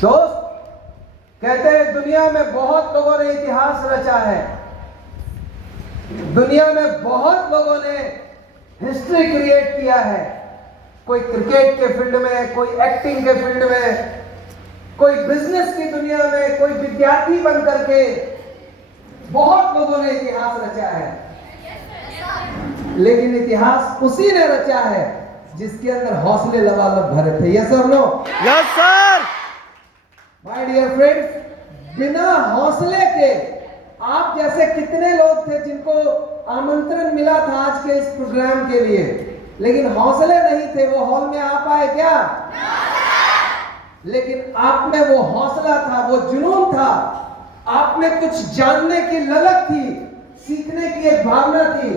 दोस्त, कहते हैं दुनिया में बहुत लोगों ने इतिहास रचा है, दुनिया में बहुत लोगों ने हिस्ट्री क्रिएट किया है। कोई क्रिकेट के फील्ड में, कोई एक्टिंग के फील्ड में, कोई बिजनेस की दुनिया में, कोई विद्यार्थी बन करके बहुत लोगों ने इतिहास रचा है। लेकिन इतिहास उसी ने रचा है जिसके अंदर हौसले लबालब भरे थे। यस और no? Yes sir. My dear friends, बिना हौसले के आप जैसे कितने लोग थे जिनको आमंत्रण मिला था आज के इस प्रोग्राम के लिए, लेकिन हौसले नहीं थे, वो हॉल में आ पाए क्या? लेकिन आप में वो हौसला था, वो जुनून था, आप में कुछ जानने की ललक थी, सीखने की एक भावना थी,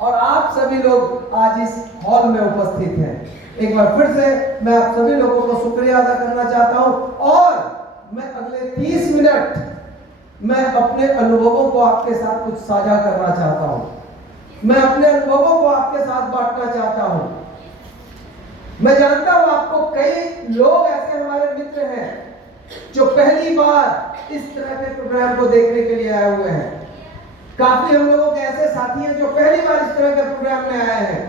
और आप सभी लोग आज इस हॉल में उपस्थित हैं। एक बार फिर से मैं आप सभी लोगों को शुक्रिया अदा करना चाहता हूं, और मैं अगले 30 मिनट मैं अपने अनुभवों को आपके साथ कुछ साझा करना चाहता हूं। मैं अपने अनुभवों को आपके साथ बांटना चाहता हूं। मैं जानता हूं आपको कई लोग ऐसे हमारे मित्र हैं जो पहली बार इस तरह के प्रोग्राम को देखने के लिए आए हुए हैं। काफी हम लोगों के ऐसे साथी हैं जो पहली बार इस तरह के प्रोग्राम में आए हैं,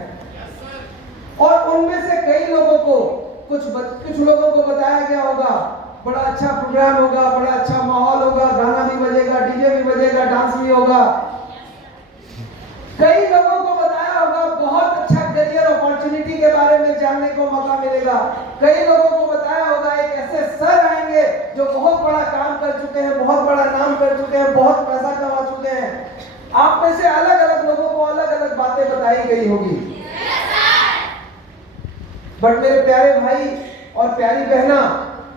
और उनमें से कई लोगों को कुछ लोगों को बताया गया होगा बड़ा अच्छा प्रोग्राम होगा, बड़ा अच्छा माहौल होगा, गाना भी बजेगा, डीजे भी बजेगा, डांस भी होगा। कई लोगों को बताया होगा बहुत अच्छा करियर अपॉर्चुनिटी के बारे में जानने को मौका मिलेगा। कई लोगों को बताया होगा एक ऐसे सर आएंगे जो बहुत बड़ा काम कर चुके हैं, बहुत बड़ा नाम कर चुके हैं, बहुत पैसा कमा चुके हैं। आप में से अलग अलग लोगों को अलग अलग बातें बताई गई होगी। बट मेरे प्यारे भाई और प्यारी बहना,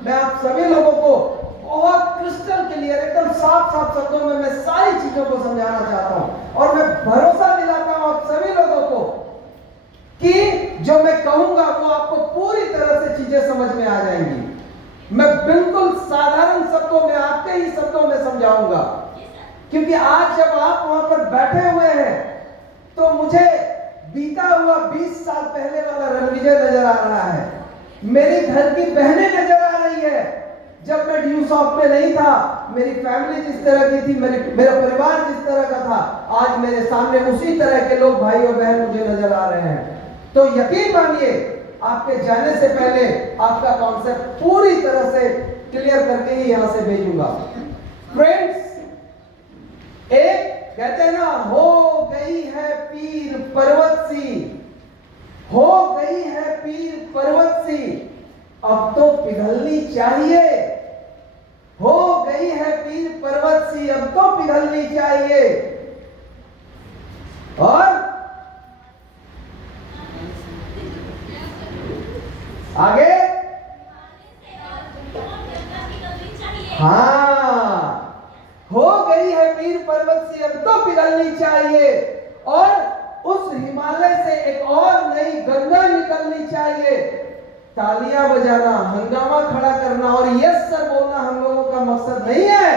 मैं आप सभी लोगों को बहुत क्रिस्टल क्लियर, एकदम साफ साफ शब्दों में मैं सारी चीजों को समझाना चाहता हूं, और मैं भरोसा दिलाता हूं आप सभी लोगों को कि जो मैं कहूंगा वो आपको पूरी तरह से चीजें समझ में आ जाएंगी। मैं बिल्कुल साधारण शब्दों में, आपके ही शब्दों में समझाऊंगा, क्योंकि आज जब आप वहां पर बैठे हुए हैं तो मुझे बीता हुआ 20 साल पहले वाला रणविजय नजर आ रहा है। मेरी घर की बहनें नजर आ रही है। जब मैं ड्यू शॉप में नहीं था, मेरी फैमिली जिस तरह की थी, मेरा परिवार जिस तरह का था, आज मेरे सामने उसी तरह के लोग, भाई और बहन मुझे नजर आ रहे हैं। तो यकीन मानिए, आपके जाने से पहले आपका कॉन्सेप्ट पूरी तरह से क्लियर करके ही यहां से भेजूंगा। फ्रेंड्स, एक कहते हैं ना, हो गई है पीर पर्वत सी, हो गई है पीर पर्वत सी, अब तो पिघलनी चाहिए। हो गई है पीर पर्वत सी, अब तो पिघलनी चाहिए। और आगे, हाँ, हो गई है पीर पर्वत सी, अब तो पिघलनी चाहिए, और उस हिमालय से एक और नई गंगा निकलनी चाहिए। तालियां बजाना, हंगामा खड़ा करना और यस सर बोलना हम लोगों का मकसद नहीं है।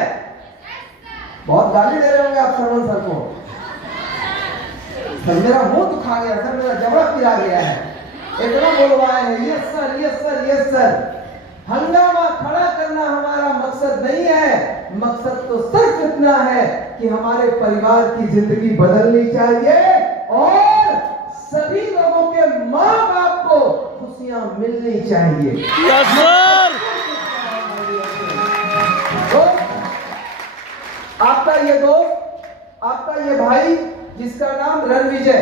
बहुत गाली दे रहे होंगे आप सरवन सर को। सर मेरा मुंह दुखा गया, सर मेरा जबड़ा पिरा गया है, इतना बोलवाए हैं, yes sir, yes sir, yes sir. हंगामा खड़ा करना हमारा मकसद नहीं है। मकसद तो सिर्फ इतना है कि हमारे परिवार की जिंदगी बदलनी चाहिए और सभी लोगों के माँ बाप को खुशियां मिलनी चाहिए। Yes sir. तो आपका ये दोस्त, आपका ये भाई जिसका नाम रणविजय,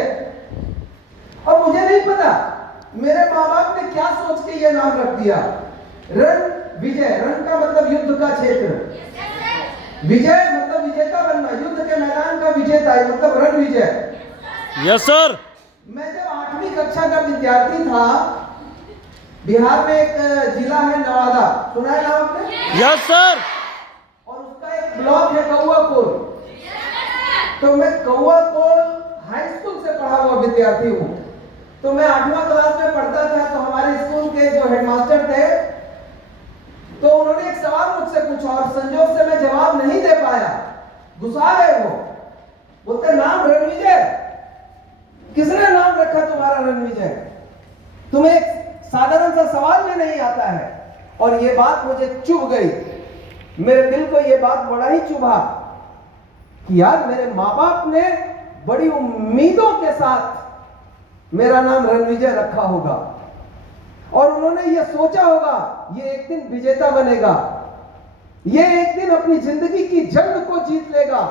और मुझे नहीं पता मेरे माँ बाप ने क्या सोच के ये नाम रख दिया रणविजय। रण का मतलब युद्ध का क्षेत्र, विजय मतलब विजेता बनना, युद्ध के मैदान का विजेता, मतलब रणविजय। Yes sir. मैं जब 8वीं कक्षा का विद्यार्थी था, बिहार में एक जिला है नवादा, सुना है नाम आपने? Yes sir. और उसका एक ब्लॉक है कौआकोल। तो मैं कौआकोल हाई स्कूल से पढ़ा हुआ विद्यार्थी हूँ। तो मैं 8वां क्लास में पढ़ता था, तो हमारे स्कूल के जो हेडमास्टर थे, तो उन्होंने एक सवाल मुझसे पूछा और संजोग से मैं जवाब नहीं दे पाया। गुस्सा गए वो, बोलते नाम रणविजय, किसने नाम रखा तुम्हारा रणविजय? तुम्हें एक साधारण सा सवाल में नहीं आता है। और ये बात मुझे चुभ गई, मेरे दिल को ये बात बड़ा ही चुभा कि यार मेरे माँ बाप ने बड़ी उम्मीदों के साथ मेरा नाम रणविजय रखा होगा और उन्होंने ये सोचा होगा ये एक दिन विजेता बनेगा, ये एक दिन अपनी जिंदगी की जंग को जीत लेगा,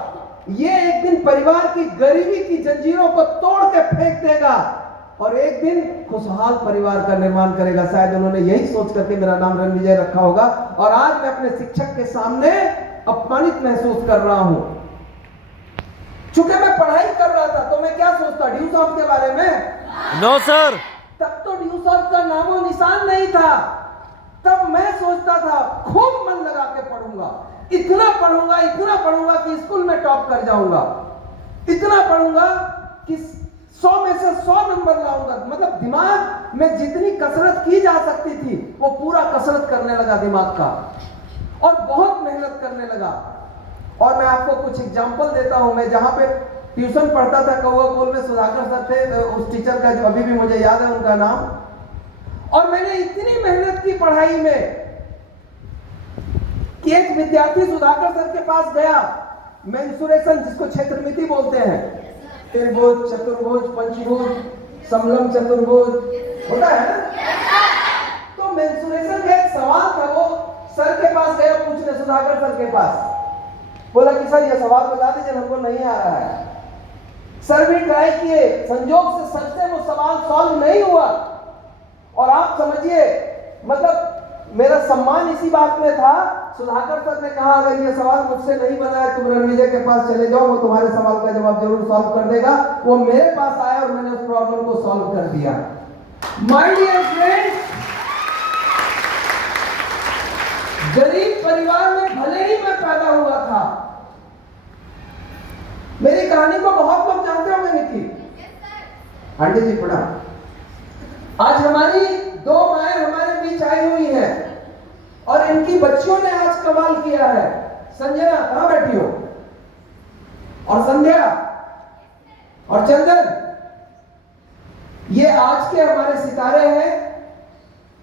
ये एक दिन परिवार की गरीबी की जंजीरों को तोड़ के फेंक देगा और एक दिन खुशहाल परिवार का निर्माण करेगा। शायद उन्होंने यही सोच करके मेरा नाम रणविजय रखा होगा और आज मैं अपने शिक्षक के सामने अपमानित महसूस कर रहा हूं। चूंकि मैं पढ़ाई कर रहा था तो मैं क्या सोचता ड्यू सॉफ्ट के बारे में? No sir. तब तो ड्यू सॉफ्ट का नामो निशान नहीं था। तब मैं सोचता था खूब मन लगा के पढ़ूंगा, इतना पढ़ूंगा कि स्कूल में टॉप कर जाऊंगा, इतना पढ़ूंगा कि 100 में से 100 नंबर लाऊंगा। मतलब दिमाग में जितनी कसरत की जा सकती थी वो पूरा कसरत करने लगा दिमाग का और बहुत मेहनत करने लगा। और मैं आपको कुछ एग्जांपल देता हूं। मैं जहां पे ट्यूशन पढ़ता था कौआ कोल में सुधाकर सर थे, उस टीचर का जो अभी भी मुझे याद है उनका नाम। और मैंने इतनी मेहनत की पढ़ाई में कि एक विद्यार्थी सुधाकर सर के पास गया, मेंसुरेशन जिसको क्षेत्रमिति बोलते हैं, त्रिभुज, चतुर्भुज, पंचभुज, समलंब चतुर्भुज होता है ना। तो मेंसुरेशन का एक सवाल था, वो सर के पास गया पूछने, सुधाकर सर के पास। बोला कि सर ये सवाल बता दीजिए, हमको नहीं आ रहा है। सर भी ट्राई किए, संजोग से सर से वो सवाल सॉल्व नहीं हुआ। और आप समझिए, मतलब मेरा सम्मान इसी बात में था। सुधाकर सर ने कहा अगर ये सवाल मुझसे नहीं बना है तुम रणविजय के पास चले जाओ, वो तुम्हारे सवाल का जवाब जरूर सॉल्व कर देगा। वो मेरे पास आया और मैंने उस प्रॉब्लम को सॉल्व कर दिया। माय डियर फ्रेंड्स, गरीब परिवार में भले ही मैं पैदा हुआ था, मेरी कहानी को बहुत लोग जानते होंगे निकी। आंटी जी पढ़ा। आज हमारी 2 माएं हमारे बीच आई हुई हैं और इनकी बच्चियों ने आज कमाल किया है। संजना कहां बैठी हो? और संध्या और चंदन, ये आज के हमारे सितारे हैं।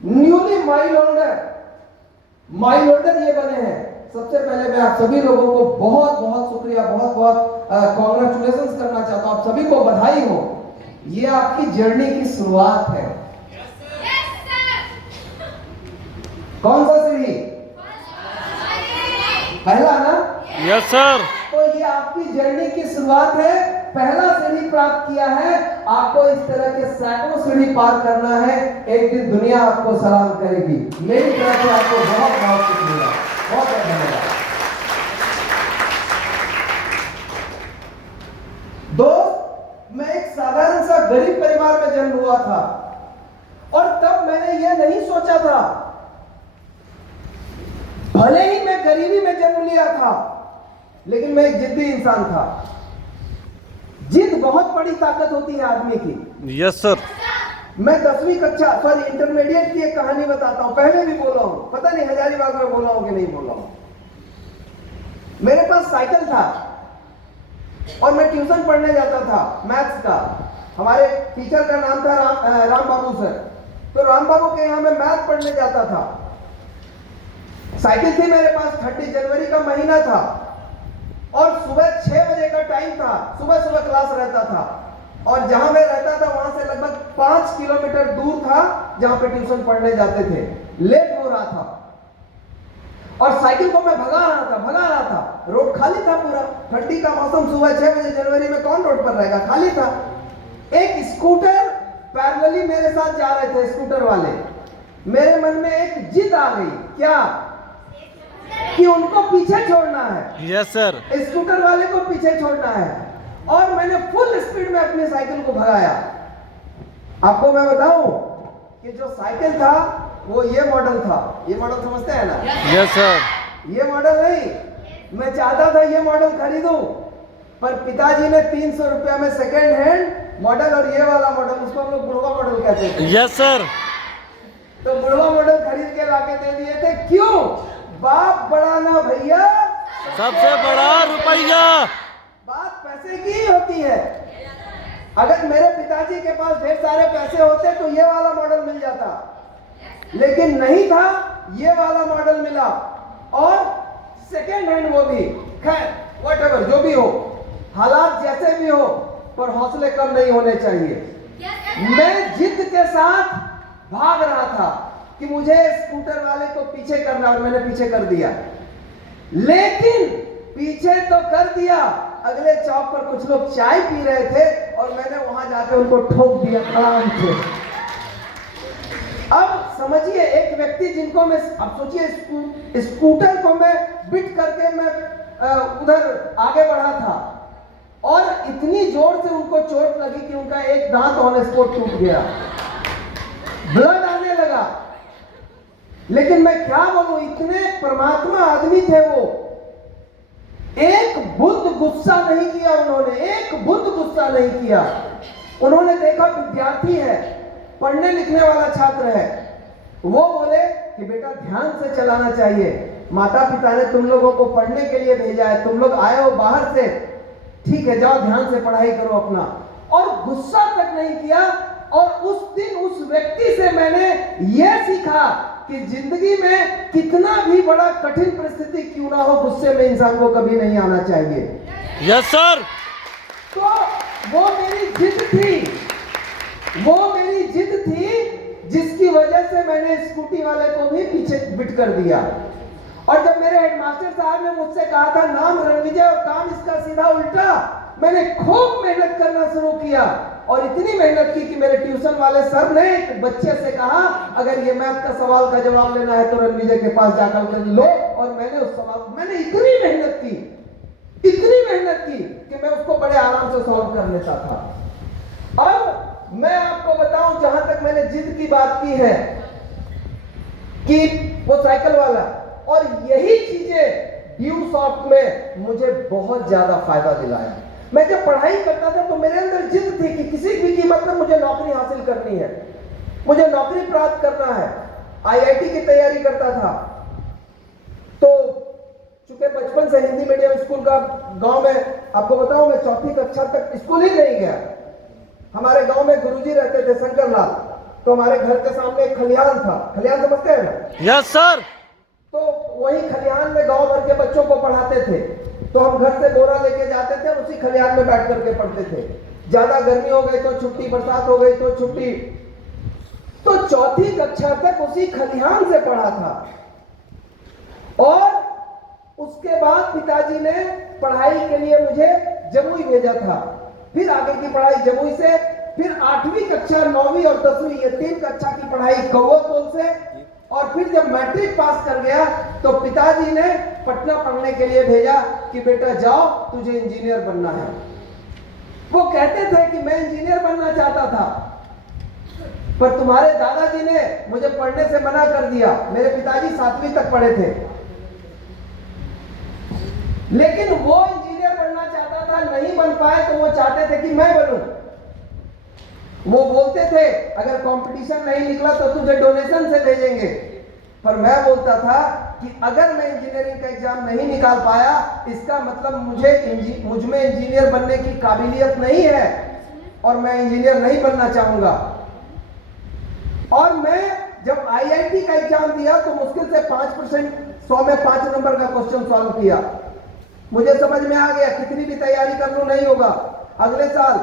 न्यूली माइल होल्डर ये बने हैं। सबसे पहले मैं आप सभी लोगों को बहुत बहुत शुक्रिया, बहुत बहुत कॉन्ग्रेचुलेशंस करना चाहता हूं। आप सभी को बधाई हो, ये आपकी जर्नी की शुरुआत है। कौन सा सीढ़ी? पहला ना? Yes sir. तो ये आपकी जर्नी की शुरुआत है। पहला सीढ़ी प्राप्त किया है, आपको इस तरह के सैकड़ों सीढ़ी पार करना है। एक दिन दुनिया आपको सलाम करेगी। मेरी तरफ से आपको बहुत बहुत शुक्रिया, बहुत बहुत धन्यवाद। दोस्त, मैं एक साधारण सा गरीब परिवार में जन्म हुआ था और तब मैंने ये नहीं सोचा था, भले ही मैं गरीबी में जन्म लिया था, लेकिन मैं एक जिद्दी इंसान था। जिद बहुत बड़ी ताकत होती है आदमी की। Yes sir. मैं 10वीं कक्षा सॉरी इंटरमीडिएट की एक कहानी बताता हूं। पहले भी बोला हूं, पता नहीं हजारीबाग में बोला हूं कि नहीं बोला हूं। मेरे पास साइकिल था और मैं ट्यूशन पढ़ने जाता था मैथ्स का। हमारे टीचर का नाम था राम बाबू सर। तो राम बाबू के यहाँ मैं मैथ पढ़ने जाता था। साइकिल थी मेरे पास, 30 जनवरी का महीना था और सुबह 6 बजे का टाइम था। सुबह सुबह क्लास रहता था और जहां मैं रहता था वहां से लगभग 5 किलोमीटर दूर था जहां पे ट्यूशन पढ़ने जाते थे। लेट हो रहा था और साइकिल को मैं भगा रहा था। रोड खाली था पूरा, 30 का मौसम, सुबह 6 बजे जनवरी में कौन रोड पर रहेगा, खाली था। एक स्कूटर पैरेलली मेरे साथ जा रहे थे, स्कूटर वाले। मेरे मन में एक जिद आ गई, क्या कि उनको पीछे छोड़ना है। Yes sir. स्कूटर वाले को पीछे छोड़ना है और मैंने फुल स्पीड में अपनी साइकिल को भगाया। आपको मैं बताऊं कि जो साइकिल था वो ये मॉडल था। ये मॉडल समझते हैं ना? Yes sir. ये मॉडल नहीं, मैं चाहता था ये मॉडल खरीदूं, पर पिताजी ने 300 रुपया में सेकेंड हैंड मॉडल और ये वाला मॉडल, उसको हम लोग बुढ़वा मॉडल कहते थे। Yes sir. तो बुढ़वा मॉडल खरीद के लाके दे दिए थे। क्यों? बाप बड़ा ना भैया, सबसे बड़ा रुपया। बात पैसे की ही होती है। अगर मेरे पिताजी के पास ढेर सारे पैसे होते तो ये वाला मॉडल मिल जाता, लेकिन नहीं था। ये वाला मॉडल मिला और सेकेंड हैंड वो भी। खैर व्हाटएवर जो भी हो, हालात जैसे भी हो, पर हौसले कम नहीं होने चाहिए। मैं जिद के साथ भाग रहा था कि मुझे स्कूटर वाले को पीछे करना, और मैंने पीछे कर दिया। लेकिन पीछे तो कर दिया, अगले चौक पर कुछ लोग चाय पी रहे थे और मैंने वहां जाकर उनको ठोक दिया काम से। अब समझिए, एक व्यक्ति जिनको मैं, अब सोचिए स्कूटर को मैं बिट करके मैं उधर आगे बढ़ा था और इतनी जोर से उनको चोट लगी कि उनका एक दांत ऑन स्पॉट टूट गया, ब्लड आने लगा। लेकिन मैं क्या बोलूं, इतने परमात्मा आदमी थे वो, एक बूंद गुस्सा नहीं किया उन्होंने, एक बूंद गुस्सा नहीं किया। उन्होंने देखा विद्यार्थी है, पढ़ने लिखने वाला छात्र है, वो बोले कि बेटा ध्यान से चलाना चाहिए, माता पिता ने तुम लोगों को पढ़ने के लिए भेजा है, तुम लोग आए हो बाहर से, ठीक है जाओ ध्यान से पढ़ाई करो अपना। और गुस्सा तक नहीं किया। और उस दिन उस व्यक्ति से मैंने यह सीखा कि जिंदगी में कितना भी बड़ा कठिन परिस्थिति क्यों ना हो, गुस्से में इंसान को कभी नहीं आना चाहिए। Yes sir. तो वो मेरी जिद थी, वो मेरी जिद थी जिसकी वजह से मैंने स्कूटी वाले को भी पीछे बिट कर दिया। और जब मेरे हेडमास्टर साहब ने मुझसे कहा था नाम रणविजय और काम इसका सीधा उल्टा, मैंने खूब मेहनत करना शुरू किया और इतनी मेहनत की कि मेरे ट्यूशन वाले सर ने एक बच्चे से कहा अगर ये मैथ का सवाल का जवाब लेना है तो रणविजय के पास जाकर कर लो। और मैंने उस सवाल, मैंने इतनी मेहनत की, इतनी मेहनत की कि मैं उसको बड़े आराम से सॉल्व कर लेता था। अब मैं आपको बताऊं, जहां तक मैंने जिद की बात की है कि वो साइकिल वाला, और यही चीजें ड्यूसॉफ्ट में मुझे बहुत ज्यादा फायदा दिलाया। मैं जब पढ़ाई करता था तो मेरे अंदर जिद थी कि किसी भी कीमत पर मुझे नौकरी हासिल करनी है, मुझे नौकरी प्राप्त करना है। आईआईटी की तैयारी करता था। तो चूंकि बचपन से हिंदी मीडियम स्कूल का गांव में, आपको बताऊं मैं चौथी कक्षा तक स्कूल ही नहीं गया। हमारे गांव में गुरुजी रहते थे शंकर लाल, तो हमारे घर के सामने एक खलिहान था। खलिहान समझते हैं ना? Yes sir. तो वही खलिहान में गांव भर के बच्चों को पढ़ाते थे। तो हम घर से बोरा लेके जाते थे और उसी खलिहान में बैठ करके पढ़ते थे। ज्यादा गर्मी हो गई तो छुट्टी, बरसात हो गई तो छुट्टी। तो चौथी कक्षा तक उसी खलिहान से पढ़ा था। और उसके बाद पिताजी ने पढ़ाई के लिए मुझे जमुई भेजा था। फिर आगे की पढ़ाई जमुई से, फिर 8वीं कक्षा, 9वीं और 10वीं, ये 3 कक्षा की पढ़ाई कौवतोल से। और फिर जब मैट्रिक पास कर गया तो पिताजी ने पटना पढ़ने के लिए भेजा कि बेटा जाओ, तुझे इंजीनियर बनना है। वो कहते थे कि मैं इंजीनियर बनना चाहता था, पर तुम्हारे दादाजी ने मुझे पढ़ने से मना कर दिया। मेरे पिताजी 7वीं तक पढ़े थे, लेकिन वो इंजीनियर बनना चाहता था, नहीं बन पाए तो वो चाहते थे कि मैं बनूं। वो बोलते थे अगर कंपटीशन नहीं निकला तो तुझे डोनेशन से भेजेंगे। पर मैं बोलता था कि अगर मैं इंजीनियरिंग का एग्जाम नहीं निकाल पाया, इसका मतलब मुझ में इंजीनियर बनने की काबिलियत नहीं है और मैं इंजीनियर नहीं बनना चाहूंगा। और मैं जब आईआईटी का एग्जाम दिया तो मुश्किल से 5%, 100 में 5 नंबर का क्वेश्चन सॉल्व किया। मुझे समझ में आ गया कितनी भी तैयारी कर लूं नहीं होगा। अगले साल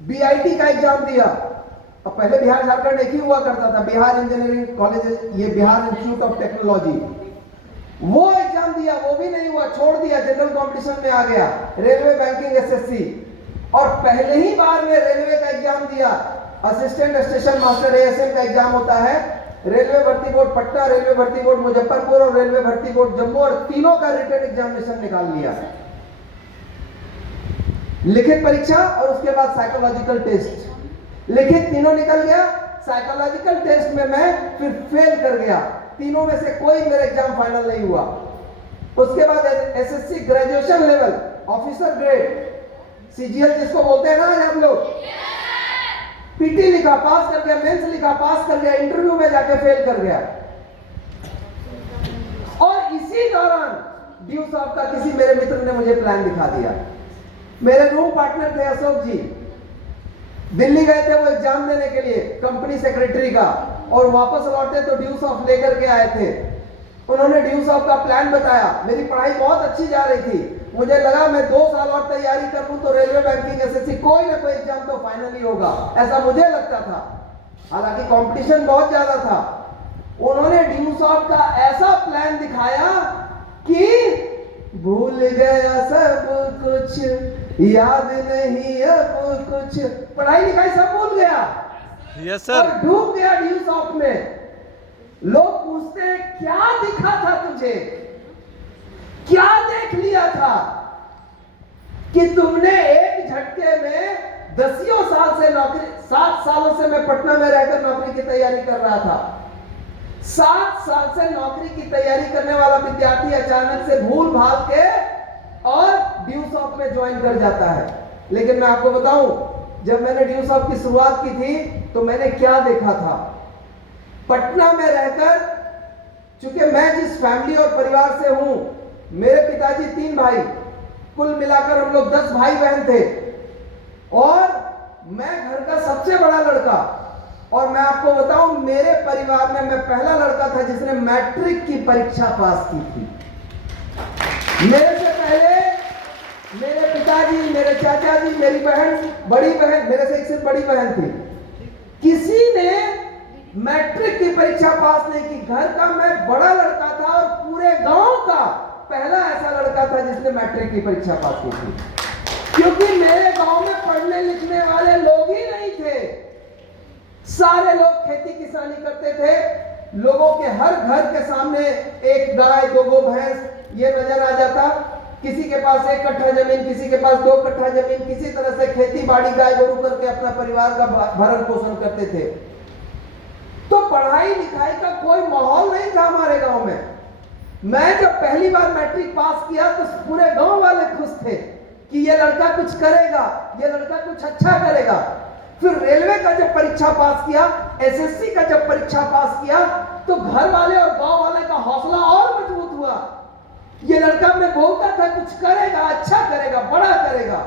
बीआईटी का एग्जाम दिया। अब पहले बिहार झारखंड एक ही हुआ करता था, बिहार इंजीनियरिंग कॉलेज, ये बिहार इंस्टीट्यूट ऑफ टेक्नोलॉजी। वो एग्जाम दिया, वो भी नहीं हुआ, छोड़ दिया, जनरल कंपटीशन में आ गया, रेलवे बैंकिंग एसएससी। और पहले ही बार में रेलवे का एग्जाम दिया, असिस्टेंट स्टेशन मास्टर एएसएम का एग्जाम होता है। रेलवे भर्ती बोर्ड पटना, रेलवे भर्ती बोर्ड मुजफ्फरपुर और रेलवे भर्ती बोर्ड जम्मू, और तीनों का रिटन एग्जामिनेशन निकाल लिया। लिखित परीक्षा और उसके बाद साइकोलॉजिकल टेस्ट। लिखित तीनों निकल गया, साइकोलॉजिकल टेस्ट में मैं फिर फेल कर गया। तीनों में से कोई मेरा एग्जाम फाइनल नहीं हुआ। उसके बाद SSC graduation level officer grade, CGL जिसको बोलते हैं ना हम लोग, पीटी लिखा, पास कर गया, मेंस लिखा, पास कर गया, इंटरव्यू में जाके फेल कर गया। और इसी दौरान ड्यूसॉफ्ट का किसी मेरे मित्र ने मुझे प्लान दिखा दिया। मेरे रूम पार्टनर थे अशोक जी, दिल्ली गए थे वो एग्जाम देने के लिए कंपनी सेक्रेटरी का। और वापस लौटे तो ड्यू सॉफ्ट लेकर के आए थे। उन्होंने ड्यू सॉफ्ट का प्लान बताया। मेरी पढ़ाई बहुत अच्छी जा रही थी, मुझे लगा मैं 2 साल और तैयारी कर लूं तो रेलवे, बैंकिंग, एसएससी कोई ना कोई एग्जाम तो फाइनली होगा, ऐसा मुझे लगता था। हालांकि कंपटीशन बहुत ज्यादा था। उन्होंने ड्यू सॉफ्ट का ऐसा प्लान दिखाया कि भूल गया सब कुछ, याद नहीं अब कुछ, पढ़ाई लिखाई सब भूल गया। यस और सर। डूब गया ड्यू सॉफ्ट में। लोग पूछते हैं क्या दिखा था तुझे, क्या देख लिया था कि तुमने एक झटके में 10 साल से नौकरी, 7 सालों से मैं पटना में रहकर नौकरी की तैयारी कर रहा था। 7 साल से नौकरी की तैयारी करने वाला विद्यार्थी अचानक से भूल भाल के और ड्यू सॉफ्ट में ज्वाइन कर जाता है। लेकिन मैं आपको बताऊं, जब मैंने ड्यू सॉफ्ट की शुरुआत की थी तो मैंने क्या देखा था। पटना में रहकर, चूंकि मैं जिस फैमिली और परिवार से हूं, मेरे पिताजी 3 भाई, कुल मिलाकर हम लोग 10 भाई बहन थे और मैं घर का सबसे बड़ा लड़का। और मैं आपको बताऊं, मेरे परिवार में मैं पहला लड़का था जिसने मैट्रिक की परीक्षा पास की थी। मेरे से पहले मेरे पिताजी, मेरे चाचा जी, मेरी बहन, बड़ी बहन, मेरे से एक सिर्फ बड़ी बहन थी, किसी ने मैट्रिक की परीक्षा पास नहीं की। घर का मैं बड़ा लड़का था और पूरे गांव का पहला ऐसा लड़का था जिसने मैट्रिक की परीक्षा पास की थी, क्योंकि मेरे गांव में पढ़ने लिखने वाले लोग ही नहीं थे। सारे लोग खेती किसानी करते थे। लोगों के हर घर के सामने एक गाय, 2 भैंस ये नजर आ जाता। किसी के पास 1 कट्ठा जमीन, किसी के पास 2 कट्ठा जमीन। किसी तरह से खेती बाड़ी, गाय गोरू करके अपना परिवार का भरण पोषण करते थे। तो पढ़ाई लिखाई का कोई माहौल नहीं था हमारे गांव में। मैं जब पहली बार मैट्रिक पास किया तो पूरे गांव वाले खुश थे कि ये लड़का कुछ करेगा, ये लड़का कुछ अच्छा करेगा। फिर रेलवे का जब परीक्षा पास किया, एसएससी का जब परीक्षा पास किया, तो घर वाले और गांव वाले का हौसला और मजबूत हुआ। ये लड़का, मैं बोलता था कुछ करेगा, अच्छा करेगा, बड़ा करेगा।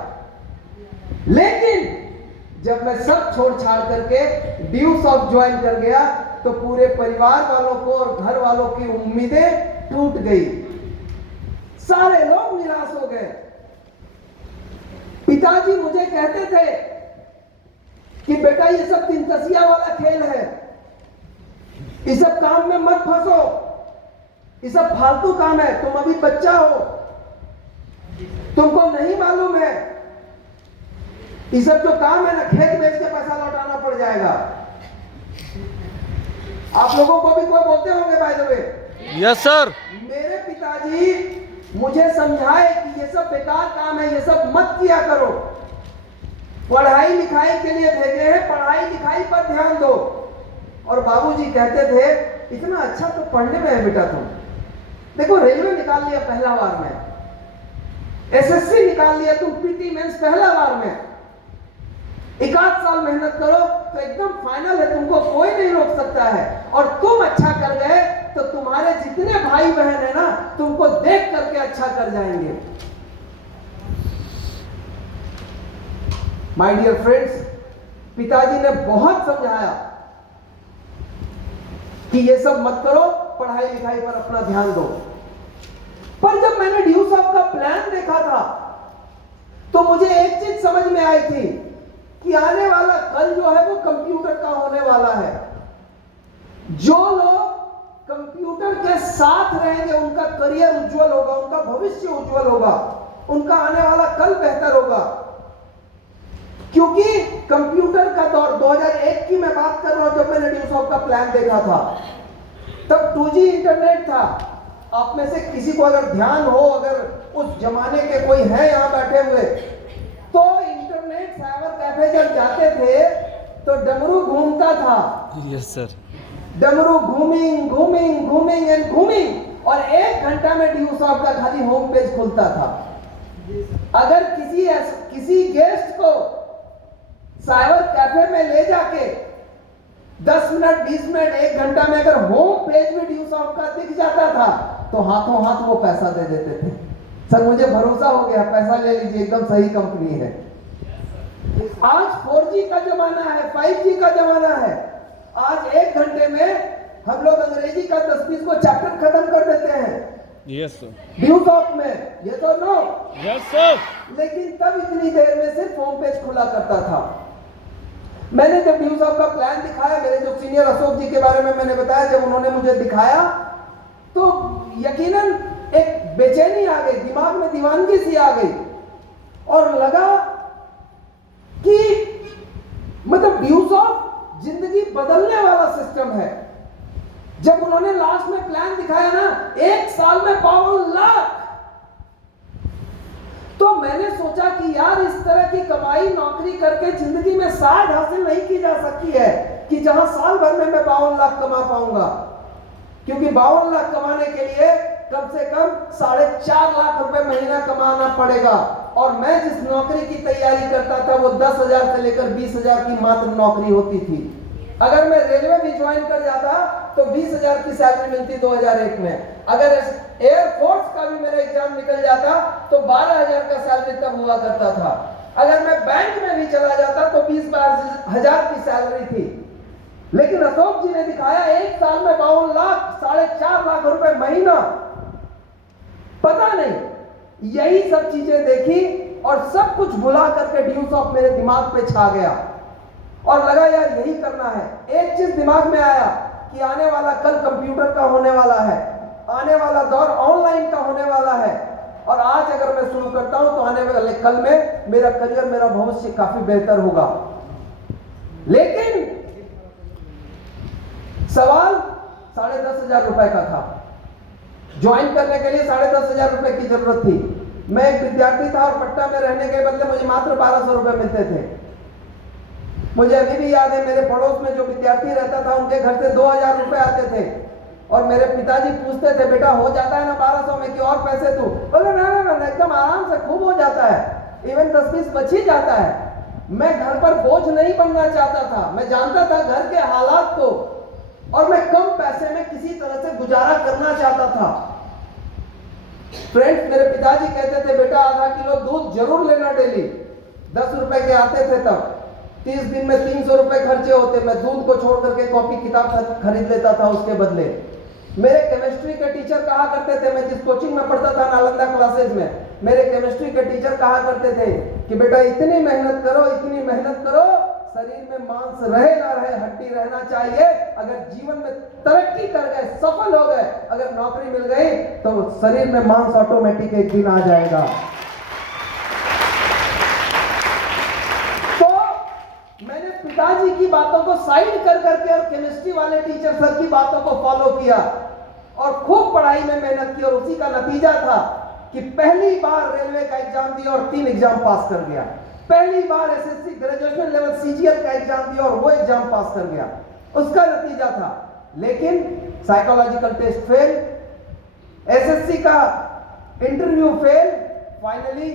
लेकिन जब मैं सब छोड़ छाड़ करके ड्यू सॉफ्ट ज्वाइन कर गया तो पूरे परिवार वालों को और घर वालों की उम्मीदें टूट गई। सारे लोग निराश हो गए। पिताजी मुझे कहते थे कि बेटा ये सब 3 तसिया वाला खेल है, इस सब काम में मत फंसो, ये सब फालतू काम है, तुम अभी बच्चा हो, तुमको नहीं मालूम है, ये सब जो काम है ना, खेत बेच के पैसा लौटाना पड़ जाएगा। आप लोगों को भी कोई बोलते होंगे by the way. Yes sir. मेरे पिताजी मुझे समझाए कि ये सब बेकार काम है, ये सब मत किया करो, पढ़ाई लिखाई के लिए भेजे हैं, पढ़ाई लिखाई पर ध्यान दो। और बाबूजी कहते थे इतना अच्छा तो पढ़ने में है बेटा तुम, देखो रेलवे निकाल लिया पहला बार में, एसएससी निकाल लिया तुम, पीटी मेंस पहला बार में, 1 साल मेहनत करो तो एकदम फाइनल है, तुमको कोई नहीं रोक सकता है। और तुम अच्छा कर गए तो तुम्हारे जितने भाई बहन है ना, तुमको देख करके अच्छा कर जाएंगे। माय डियर फ्रेंड्स, पिताजी ने बहुत समझाया कि ये सब मत करो, पढ़ाई लिखाई पर अपना ध्यान दो। पर जब मैंने ड्यू सॉफ्ट का प्लान देखा था तो मुझे एक चीज समझ में आई थी कि आने वाला कल जो है वो कंप्यूटर का होने वाला है। जो लोग कंप्यूटर के साथ रहेंगे उनका करियर उज्जवल होगा, उनका भविष्य उज्जवल होगा, उनका आने वाला कल बेहतर होगा। क्योंकि कंप्यूटर का दौर 2001 की मैं बात कर रहा हूं, जब मैंने ड्यू सॉफ्ट का प्लान देखा था, तब 2G इंटरनेट था। आप में से किसी को अगर ध्यान हो, अगर उस जमाने के कोई है यहां बैठे हुए, तो इंटरनेट साइबर कैफे जब जाते थे तो डमरू घूमता था। Yes sir. डमरू घूमिंग घूमिंग घूमिंग एंड घूमिंग, और 1 घंटा में ड्यू सॉफ्ट का खाली होम पेज खुलता था। अगर किसी गेस्ट को साइबर कैफे में ले जाके 10 मिनट, 20 मिनट, 1 घंटा में अगर होम पेज में ड्यू सॉफ्ट का दिख जाता था तो हाथों हाथ वो पैसा दे देते थे। सर मुझे भरोसा हो गया, पैसा ले लीजिए, एकदम सही कंपनी है। आज 4G का जमाना है, 5G का जमाना है। आज 1 घंटे में हम लोग अंग्रेजी का 10-20 को चैप्टर खत्म कर देते हैं यस सर। ड्यूटॉप में, ये तो नो। Yes sir. लेकिन तब इतनी देर में सिर्फ होम पेज खुला करता था। मैंने जब ड्यूटॉप का प्लान दिखाया, मेरे जो सीनियर अशोक जी के बारे में मैंने बताया, जब उन्होंने मुझे दिखाया तो यकीनन एक बेचैनी आ गई, दिमाग में दीवानगी सी आ गई और लगा कि मतलब ड्यूटॉप जिंदगी बदलने वाला सिस्टम है। जब उन्होंने लास्ट में प्लान दिखाया ना, 1 साल में 52 लाख, तो मैंने सोचा कि यार इस तरह की कमाई नौकरी करके जिंदगी में शायद हासिल नहीं की जा सकती है कि जहां साल भर में मैं 52 लाख कमा पाऊंगा, क्योंकि 52 लाख कमाने के लिए कम से कम 4.5 लाख रुपए महीना कमाना पड़ेगा। और मैं जिस नौकरी की तैयारी करता था वो 10,000 से लेकर 20,000 की मात्र नौकरी होती थी। अगर मैं रेलवे भी ज्वाइन कर जाता तो 20,000 की सैलरी मिलती 2001 में। अगर एयरफोर्स का भी मेरा एग्जाम निकल जाता तो 12,000 का सैलरी तब हुआ करता था। अगर मैं बैंक में भी चला जाता तो 20,000 की सैलरी थी। लेकिन अशोक जी ने दिखाया 1 साल में 52 लाख, 4.5 लाख रुपए महीना। पता नहीं, यही सब चीजें देखी और सब कुछ भुला करके ड्यूटॉप मेरे दिमाग पे छा गया और लगा यार यही करना है। एक चीज दिमाग में आया कि आने वाला कल कंप्यूटर का होने वाला है, आने वाला दौर ऑनलाइन का होने वाला है, और आज अगर मैं शुरू करता हूं तो आने वाले कल में मेरा करियर, मेरा भविष्य काफी बेहतर होगा। लेकिन सवाल 10,500 रुपए का था। ज्वाइन करने के लिए 10,500 रुपए की जरूरत थी। मैं एक विद्यार्थी था और पटना में रहने के बदले मुझे मात्र 1,200 रुपए मिलते थे। मुझे अभी भी याद है, मेरे पड़ोस में जो विद्यार्थी रहता था उनके घर से 2,000 रुपए आते थे और मेरे पिताजी पूछते थे, बेटा हो जाता है ना 1,200 में कि और पैसे तू? बोले ना, एकदम आराम से खूब हो जाता है, इवन 10-20 बच ही जाता है। मैं घर पर बोझ नहीं बनना चाहता था। मैं जानता था घर के हालात को और मैं कम पैसे में किसी तरह से गुजारा करना चाहता था। फ्रेंड्स, मेरे पिताजी कहते थे, बेटा आधा किलो दूध जरूर लेना डेली। 10 रुपए के आते थे तब, 30 दिन में 300 रुपए खर्चे होते। मैं दूध को छोड़ करके कॉपी किताब खरीद लेता था उसके बदले। मेरे केमिस्ट्री के टीचर कहा करते थे, मैं जिस कोचिंग में पढ़ता था नालंदा क्लासेज में, मेरे केमिस्ट्री के टीचर कहा करते थे कि बेटा इतनी मेहनत करो, इतनी मेहनत करो, शरीर में मांस रहे ना रहे, हड्डी रहना चाहिए। अगर जीवन में तरक्की कर गए, सफल हो गए, अगर नौकरी मिल गई तो शरीर में मांस ऑटोमेटिक एक दिन आ जाएगा। तो मैंने पिताजी की बातों को साइड कर करके और केमिस्ट्री वाले टीचर सर की बातों को फॉलो किया और खूब पढ़ाई में मेहनत की, और उसी का नतीजा था कि पहली बार रेलवे का एग्जाम दिया और 3 एग्जाम पास कर गया। पहली बार एसएससी ग्रेजुएशन लेवल सीजीएल का एग्जाम दिया और वो एग्जाम पास कर गया, उसका नतीजा था। लेकिन साइकोलॉजिकल टेस्ट फेल, एसएससी का इंटरव्यू फेल, फाइनली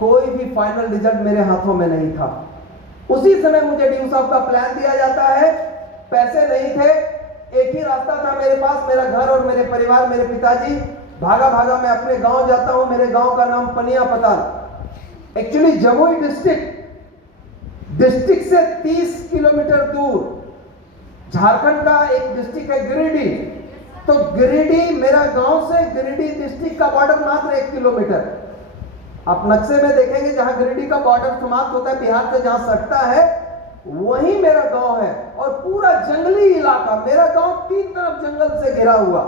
कोई भी फाइनल रिजल्ट मेरे हाथों में नहीं था। उसी समय मुझे ड्यूटॉप का प्लान दिया जाता है। पैसे नहीं थे, एक ही रास्ता था मेरे पास, मेरा घर और मेरे परिवार, मेरे पिताजी। भागा भागा मैं अपने गांव जाता हूं। मेरे गांव का नाम पनिया पताल, एक्चुअली जमुई डिस्ट्रिक्ट से 30 किलोमीटर दूर झारखंड का एक डिस्ट्रिक्ट है गिरिडीह। तो गिरिडीह मेरा गांव से गिरिडीह डिस्ट्रिक्ट का बॉर्डर मात्र 1 किलोमीटर। आप नक्शे में देखेंगे जहां गिरिडीह का बॉर्डर समाप्त होता है बिहार से, जहां सटता है वही मेरा गांव है। और पूरा जंगली इलाका, मेरा गांव 3 तरफ जंगल से घिरा हुआ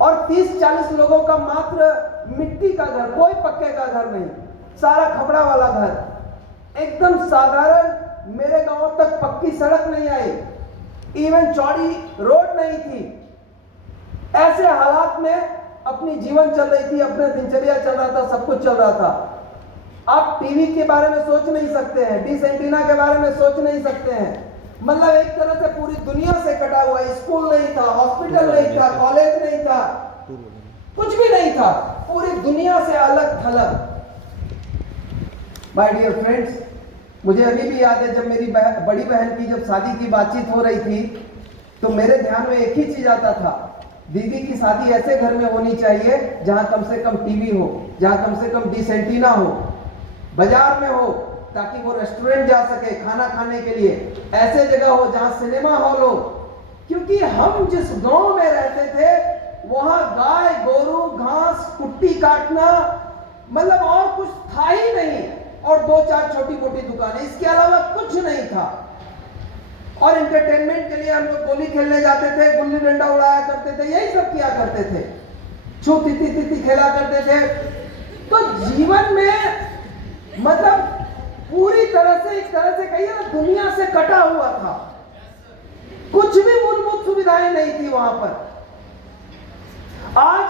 और 30-40 लोगों का मात्र मिट्टी का घर, कोई पक्के का घर नहीं, सारा खपड़ा वाला घर, एकदम साधारण। मेरे गांव तक पक्की सड़क नहीं आई, इवन चौड़ी रोड नहीं थी। ऐसे हालात में अपनी जीवन चल रही थी, अपने दिनचर्या चल रहा था, सब कुछ चल रहा था। आप टीवी के बारे में सोच नहीं सकते हैं, डिश एंटीना के बारे में सोच नहीं सकते हैं। मतलब एक तरह से पूरी दुनिया से कटा हुआ, स्कूल नहीं था, हॉस्पिटल नहीं था, कॉलेज नहीं था, कुछ भी नहीं था, पूरी दुनिया से अलग थलग। माय डियर फ्रेंड्स, मुझे अभी भी याद है जब मेरी बड़ी बहन की जब शादी की बातचीत हो रही थी तो मेरे ध्यान में एक ही चीज आता था, दीदी की शादी ऐसे घर में होनी चाहिए जहां कम से कम टीवी हो, जहां कम से कम डिश एंटीना हो, बाजार में हो, ताकि वो रेस्टोरेंट जा सके खाना खाने के लिए, ऐसे जगह हो जहां सिनेमा हॉल हो। क्योंकि हम जिस गांव में रहते थे वहां गाय गोरू घास कुट्टी काटना मतलब और कुछ था ही नहीं, और 2-4 छोटी मोटी दुकानें, इसके अलावा कुछ नहीं था। और एंटरटेनमेंट के लिए हम लोग गोली खेलने जाते थे, गुल्ली डंडा उड़ाया करते थे, यही सब किया करते थे, छूती तीती खेला करते थे। तो जीवन में मतलब पूरी तरह से एक तरह से कहिए ना दुनिया से कटा हुआ था, कुछ भी मूलभूत सुविधाएं नहीं थी वहां पर। आज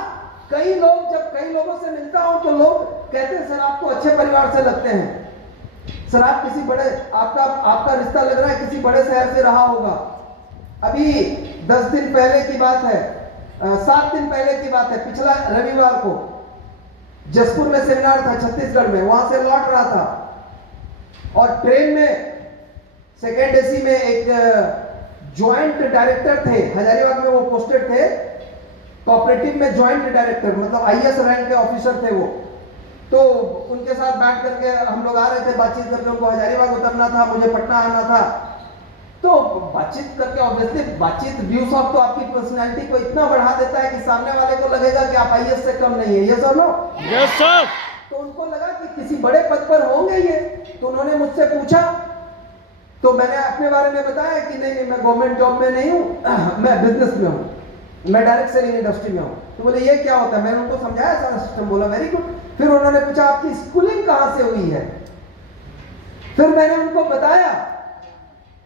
कई लोग, जब कई लोगों से मिलता हूं तो लोग कहते हैं सर आप तो अच्छे परिवार से लगते हैं, सर आप किसी बड़े, आपका रिश्ता लग रहा है किसी बड़े शहर से रहा होगा। अभी 10 दिन पहले की बात है, 7 दिन पहले की बात है, पिछला रविवार को जसपुर में सेमिनार था छत्तीसगढ़ में, वहां से लौट रहा था और ट्रेन में सेकेंड एसी में एक ज्वाइंट डायरेक्टर थे, हजारीबाग में वो पोस्टेड थे, कोऑपरेटिव में ज्वाइंट डायरेक्टर मतलब आईएएस रैंक के ऑफिसर थे वो। तो उनके साथ बैठ करके हम लोग आ रहे थे, बातचीत करके, उनको हजारीबाग उतरना था, मुझे पटना आना था। तो बातचीत करके ऑब्वियसली बातचीत व्यूज ऑफ तो आपकी पर्सनालिटी को इतना बढ़ा देता है कि सामने वाले को लगेगा कि आप आईएएस से कम नहीं है, ये सर नो यस सर। तो उनको लगा कि किसी बड़े पद पर होंगे ये, तो उन्होंने मुझसे पूछा, तो मैंने अपने बारे में बताया कि नहीं मैं गवर्नमेंट जॉब में नहीं हूँ, मैं बिजनेस में हूँ, मैं डायरेक्ट सेलिंग इंडस्ट्री में हूँ। तो बोले ये क्या होता है, मैंने उनको समझाया सारा सिस्टम, बोला वेरी गुड। फिर उन्होंने पूछा आपकी स्कूलिंग कहां से हुई है, फिर मैंने उनको बताया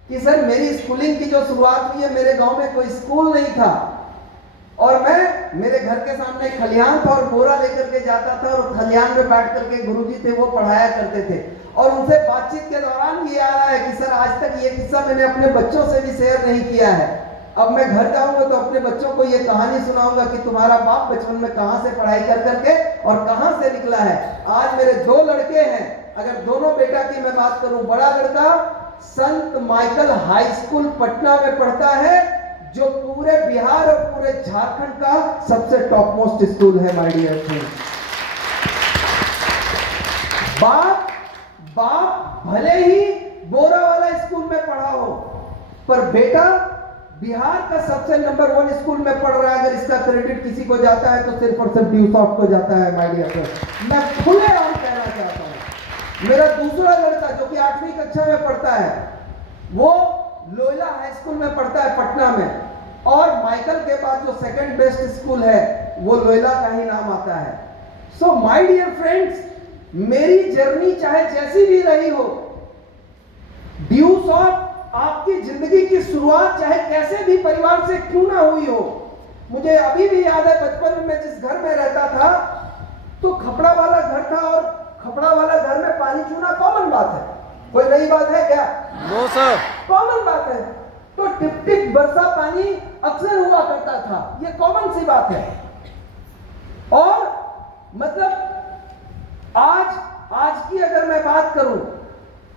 कि सर मेरी स्कूलिंग की जो शुरुआत हुई है, मेरे गांव में कोई स्कूल नहीं था और मैं, मेरे घर के सामने खलिहान था और बोरा लेकर के जाता था और खलिहान में बैठ करके गुरुजी थे वो पढ़ाया करते थे। और उनसे बातचीत के दौरान ये आ रहा है कि सर आज तक ये किस्सा मैंने अपने बच्चों से भी शेयर नहीं किया है, अब मैं घर जाऊंगा तो अपने बच्चों को ये कहानी सुनाऊंगा कि तुम्हारा बाप बचपन में कहां से पढ़ाई कर करके और कहां से निकला है। आज मेरे 2 लड़के हैं, अगर दोनों बेटा की मैं बात करूं, बड़ा लड़का संत माइकल हाई स्कूल पटना में पढ़ता है, जो पूरे बिहार और पूरे झारखंड का सबसे टॉप मोस्ट स्कूल है माय डियर फ्रेंड्स। बाप भले ही बोरा वाला स्कूल में पढ़ा हो, पर बेटा बिहार का सबसे नंबर 1 स्कूल में पढ़ रहा है। अगर इसका क्रेडिट किसी को जाता है तो सिर्फ और सिर्फ ड्यूसॉफ्ट को जाता है माय डियर फ्रेंड्स। मैं खुले और कहना चाहता हूं, मेरा दूसरा लड़का जो कि 8वीं कक्षा में पढ़ता है, वो लोयला हाई स्कूल में पढ़ता है पटना में, और माइकल के बाद जो सेकंड बेस्ट स्कूल है वो लोयला का ही नाम आता है। सो माय डियर फ्रेंड्स, मेरी जर्नी चाहे जैसी भी रही हो, ड्यूसॉफ्ट आपकी जिंदगी की शुरुआत चाहे कैसे भी परिवार से क्यों ना हुई हो। मुझे अभी भी याद है बचपन में जिस घर में रहता था तो खपड़ा वाला घर था, और खपड़ा वाला घर में पानी चूना कॉमन बात है, कोई नई बात है क्या? नो सर, कॉमन बात है। तो टिप टिप बरसा पानी अक्सर हुआ करता था, ये कॉमन सी बात है। और मतलब आज की अगर मैं बात करूं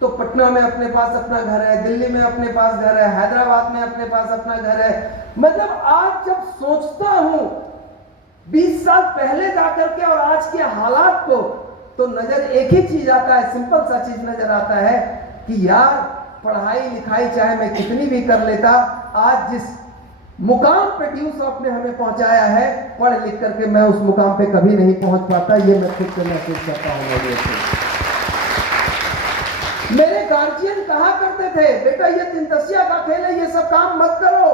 तो पटना में अपने पास अपना घर है, दिल्ली में अपने पास घर है, हैदराबाद में अपने पास अपना घर है। मतलब आज जब सोचता हूं 20 साल पहले जाकर के और आज के हालात को, तो नजर एक ही चीज आता है, सिंपल सा चीज नजर आता है कि यार पढ़ाई लिखाई चाहे मैं कितनी भी कर लेता, आज जिस मुकाम पे ड्यूसॉफ्ट ने हमें पहुंचाया है, पढ़ लिख करके मैं उस मुकाम पे कभी नहीं पहुंच पाता। ये मैं खुद से महसूस करता हूं। मेरे गार्जियन कहा करते थे बेटा ये 3 का खेल है, ये सब काम मत करो।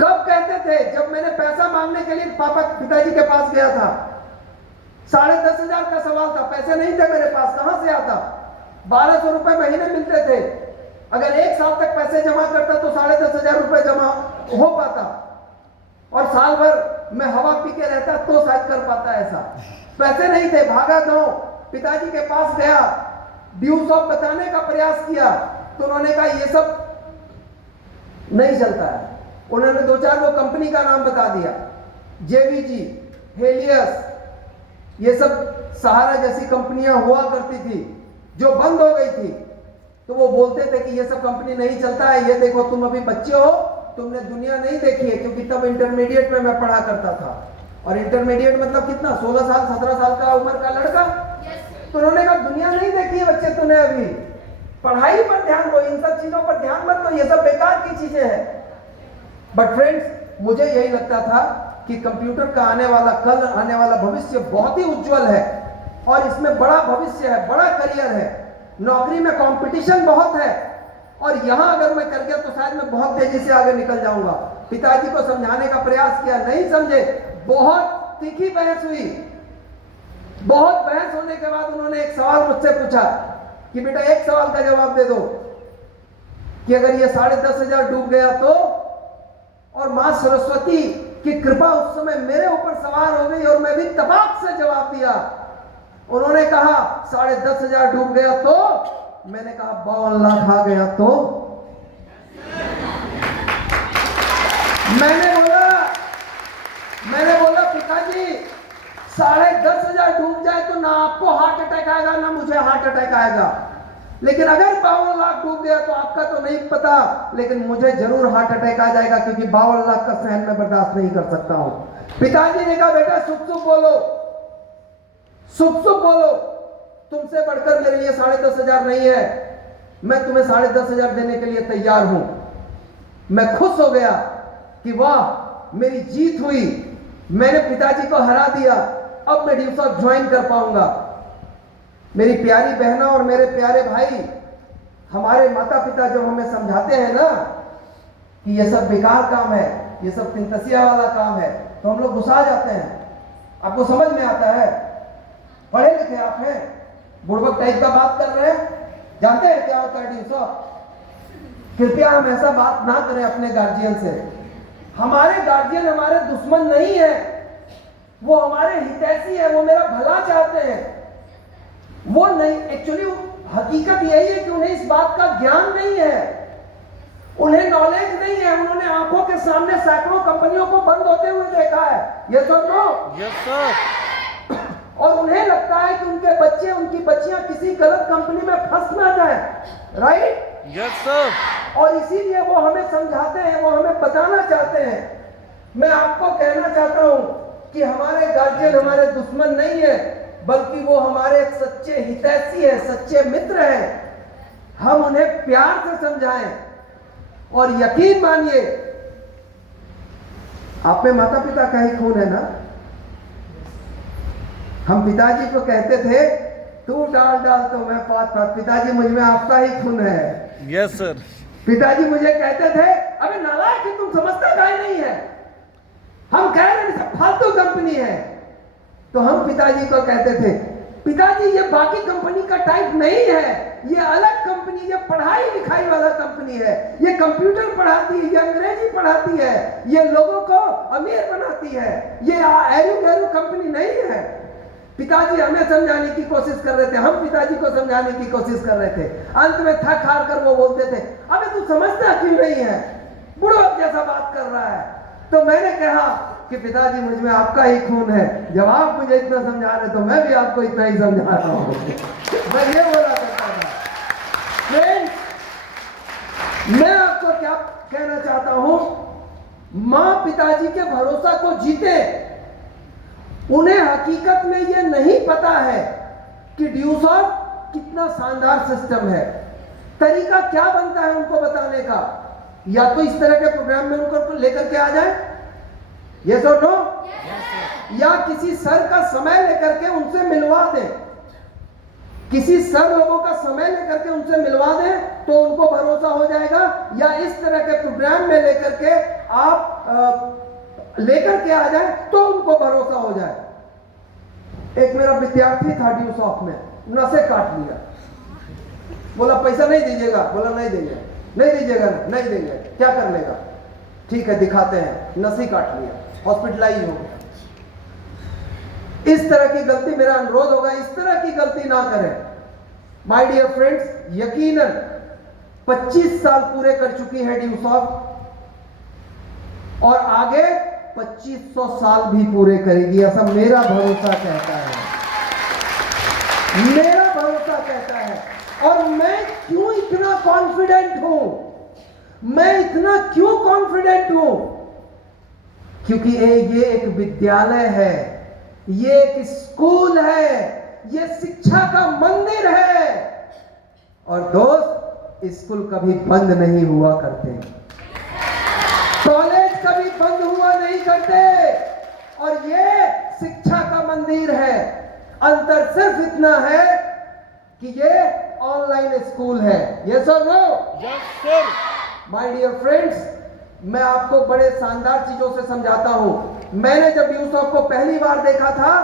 कब कहते थे? जब मैंने पैसा मांगने के लिए पिताजी के पास गया था, 10,500 का सवाल था, पैसे नहीं थे मेरे पास, कहां से आता? 1200 रुपए महीने मिलते थे, अगर 1 साल तक पैसे जमा करता तो 10,500 रुपए जमा हो पाता, और साल भर मैं हवा पी के रहता तो शायद कर पाता ऐसा। पैसे नहीं थे, भागा गांव, पिताजी के पास गया, ड्यूसॉफ्ट बताने का प्रयास किया, तो उन्होंने कहा ये सब नहीं चलता है। उन्होंने 2-4 वो कंपनी का नाम बता दिया, जेवीजी, हेलियस, ये सब सहारा जैसी कंपनियां हुआ करती थी जो बंद हो गई थी। तो वो बोलते थे कि ये सब कंपनी नहीं चलता है, ये देखो तुम अभी बच्चे हो, तुमने दुनिया नहीं देखी है। क्योंकि तब इंटरमीडिएट में मैं पढ़ा करता था, और इंटरमीडिएट मतलब कितना, 16 साल 17 साल का उम्र का लड़का, तो उन्होंने कहा दुनिया नहीं देखी है बच्चे तूने अभी, पढ़ाई पर ध्यान दो, इन सब चीजों पर ध्यान मत दो, ये सब बेकार की चीजें हैं। बट फ्रेंड्स, मुझे यही लगता था कि कंप्यूटर का आने वाला कल, आने वाला भविष्य बहुत ही उज्जवल है और इसमें बड़ा भविष्य है, बड़ा करियर है, नौकरी में कंपटीशन बहुत है और यहां अगर मैं कर गया तो शायद मैं बहुत तेजी से आगे निकल जाऊंगा। पिताजी को समझाने का प्रयास किया, नहीं समझे, बहुत तीखी बहस हुई। बहुत बहस होने के बाद उन्होंने एक सवाल मुझसे पूछा कि बेटा एक सवाल का जवाब दे दो कि अगर ये 10,500 डूब गया तो, और मां सरस्वती की कृपा उस समय मेरे ऊपर सवार हो गई और मैं भी तबाक से जवाब दिया। उन्होंने कहा 10,500 डूब गया तो, मैंने कहा 52 लाख आ गया तो। मैंने बोला पिताजी 10,500 डूब जाए तो ना आपको हार्ट अटैक आएगा ना मुझे हार्ट अटैक आएगा, लेकिन अगर 52 लाख डूब गया तो आपका तो नहीं पता, लेकिन मुझे जरूर हार्ट अटैक आ जाएगा क्योंकि 52 लाख का सहन मैं बर्दाश्त नहीं कर सकता हूं। पिताजी ने कहा बेटा सुख सुख बोलो, सुख सुख बोलो, तुमसे बढ़कर मेरे लिए 10,500 नहीं है, मैं तुम्हें 10,500 देने के लिए तैयार हूं। मैं खुश हो गया कि वाह मेरी जीत हुई, मैंने पिताजी को हरा दिया, अब मैं ड्यूसॉफ्ट ज्वाइन कर पाऊंगा। मेरी प्यारी बहना और मेरे प्यारे भाई, हमारे माता पिता जब हमें समझाते हैं ना कि ये सब बेकार काम है, ये सब तिनतसिया वाला काम है, तो हम लोग गुस्सा जाते हैं। आपको समझ में आता है, पढ़े लिखे आप हैं, बुड़बक टाइप का बात कर रहे हैं, जानते हैं क्या होता है ड्यूसॉफ्ट। कृपया हम ऐसा बात ना करें अपने गार्जियन से। हमारे गार्जियन हमारे दुश्मन नहीं है, वो हमारे हितैषी है, वो मेरा भला चाहते हैं। वो नहीं, एक्चुअली हकीकत यही है कि उन्हें इस बात का ज्ञान नहीं है, उन्हें नॉलेज नहीं है। उन्होंने आंखों के सामने सैकड़ों कंपनियों को बंद होते हुए देखा है, ये सब नो, यस सर। और उन्हें लगता है कि उनके बच्चे, उनकी बच्चियां किसी गलत कंपनी में फंस ना जाए, राइट? Yes sir. और इसीलिए वो हमें समझाते हैं, वो हमें बताना चाहते हैं। मैं आपको कहना चाहता हूं कि हमारे गार्जियन हमारे दुश्मन नहीं है, बल्कि वो हमारे सच्चे हितैषी है, सच्चे मित्र हैं। हम उन्हें प्यार से समझाएं और यकीन मानिए, आप में माता पिता का ही खून है ना। हम पिताजी को कहते थे तू डाल डाल तो मैं पात पात, पिताजी मुझ में आपका ही खून है। Yes sir. पिताजी मुझे कहते थे अबे नालायक तुम समझता काहे नहीं है, हम कह रहे हैं फालतू कंपनी है। तो हम पिताजी को कहते थे पिताजी ये बाकी कंपनी का टाइप नहीं है, ये अलग कंपनी, ये पढ़ाई लिखाई वाला कंपनी है, ये कंप्यूटर पढ़ाती है, ये अंग्रेजी पढ़ाती है, ये लोगों को अमीर बनाती है, ये एरू गैरू कंपनी नहीं है। पिताजी हमें समझाने की कोशिश कर रहे थे, हम पिताजी को समझाने की कोशिश कर रहे थे। अंत में थक हार कर वो बोलते थे अबे तू समझता क्यों नहीं है, बुढ़ो जैसा बात कर रहा है। तो मैंने कहा कि पिताजी मुझ में आपका ही खून है, जब आप मुझे इतना समझा रहे तो मैं भी आपको इतना ही समझा रहा हूं। मैं ये बोला करता था। फ्रेंड्स, मैं आपको क्या कहना चाहता हूं, मां पिताजी के भरोसा को जीते। उन्हें हकीकत में ये नहीं पता है कि ड्यूसॉफ्ट कितना शानदार सिस्टम है। तरीका क्या बनता है उनको बताने का, या तो इस तरह के प्रोग्राम में उनको लेकर के आ जाए, यस और नो, या किसी सर का समय लेकर के उनसे मिलवा दें, किसी सर लोगों का समय लेकर के उनसे मिलवा दें तो उनको भरोसा हो जाएगा, या इस तरह के प्रोग्राम में लेकर के आप लेकर के आ जाए तो उनको भरोसा हो जाए। एक मेरा विद्यार्थी था ड्यूसॉफ्ट में, नसें काट लिया, बोला पैसा नहीं दीजिएगा, बोला नहीं देंगे, नहीं दीजिएगा, नहीं देंगे, क्या कर लेगा, ठीक है दिखाते हैं, नसें काट लिया, हॉस्पिटलाइज हो गया। इस तरह की गलती, मेरा अनुरोध होगा इस तरह की गलती ना करें। माय डियर फ्रेंड्स, यकीनन 25 साल पूरे कर चुकी है ड्यूसॉफ्ट और आगे 2500 साल भी पूरे करेगी, ऐसा मेरा भरोसा कहता है, मेरा भरोसा कहता है। और मैं क्यों इतना कॉन्फिडेंट हूं, मैं इतना क्यों कॉन्फिडेंट हूं, क्योंकि ये एक विद्यालय है, ये एक स्कूल है, ये शिक्षा का मंदिर है। और दोस्त, स्कूल कभी बंद नहीं हुआ करते, कॉलेज कभी बंद हुआ नहीं करते, और ये शिक्षा का मंदिर है। अंतर सिर्फ इतना है कि ये ऑनलाइन स्कूल है। यस और no? Yes sir. My dear friends, मैं आपको बड़े शानदार चीजों से समझाता हूं। मैंने जब यूसुफ को पहली बार देखा था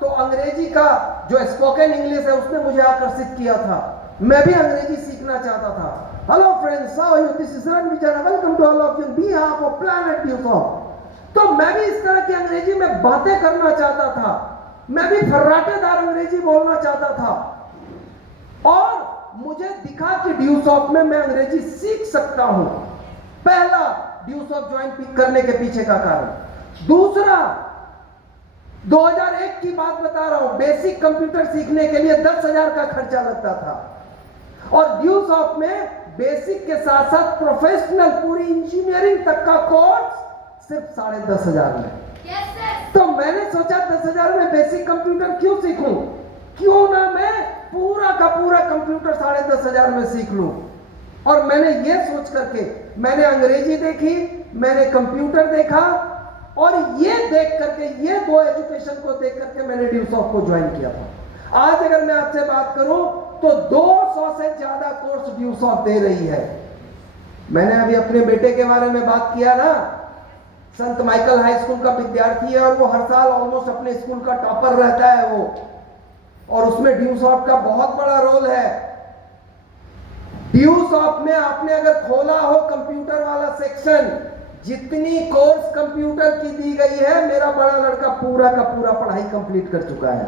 तो अंग्रेजी का जो स्पोकन इंग्लिश है उसने मुझे आकर्षित किया था। मैं भी अंग्रेजी सीखना चाहता था। Hello friends, how are you? This is Ranvijay, welcome to all of you on behalf of planet Yusuf. तो मैं भी इस तरह की अंग्रेजी में बातें करना चाहता था। मैं भी फर्राटेदार अंग्रेजी बोलना चाहता था, और मुझे दिखा कि ड्यूसॉफ्ट में मैं अंग्रेजी सीख सकता हूं। पहला, ड्यूसॉफ्ट ज्वाइन करने के पीछे का कारण। दूसरा, 2001 की बात बता रहा हूं, बेसिक कंप्यूटर सीखने के लिए 10,000 का खर्चा लगता था, और ड्यूसॉफ्ट में बेसिक के साथ साथ प्रोफेशनल पूरी इंजीनियरिंग तक का कोर्स सिर्फ 10,500 में। तो मैंने सोचा 10,000 में बेसिक कंप्यूटर क्यों सीखूं, क्यों ना मैं पूरा का पूरा कंप्यूटर 10,500 में सीख लूं। और मैंने ये सोच करके मैंने अंग्रेजी देखी, मैंने कंप्यूटर देखा, और ये देख करके, ये दो एजुकेशन को देख करके मैंने ड्यूसॉफ्ट को ज्वाइन किया था। आज अगर मैं आपसे बात करूं तो 200 से ज्यादा कोर्स ड्यूसॉफ्ट दे रही है। मैंने अभी अपने बेटे के बारे में बात किया ना, संत माइकल हाई स्कूल का विद्यार्थी है, और वो हर साल ऑलमोस्ट अपने स्कूल का टॉपर रहता है वो, और उसमें ड्यूसॉफ्ट का बहुत बड़ा रोल है। ड्यूसॉफ्ट में आपने अगर खोला हो कंप्यूटर वाला सेक्शन, जितनी कोर्स कंप्यूटर की दी गई है, मेरा बड़ा लड़का पूरा का पूरा पढ़ाई कंप्लीट कर चुका है,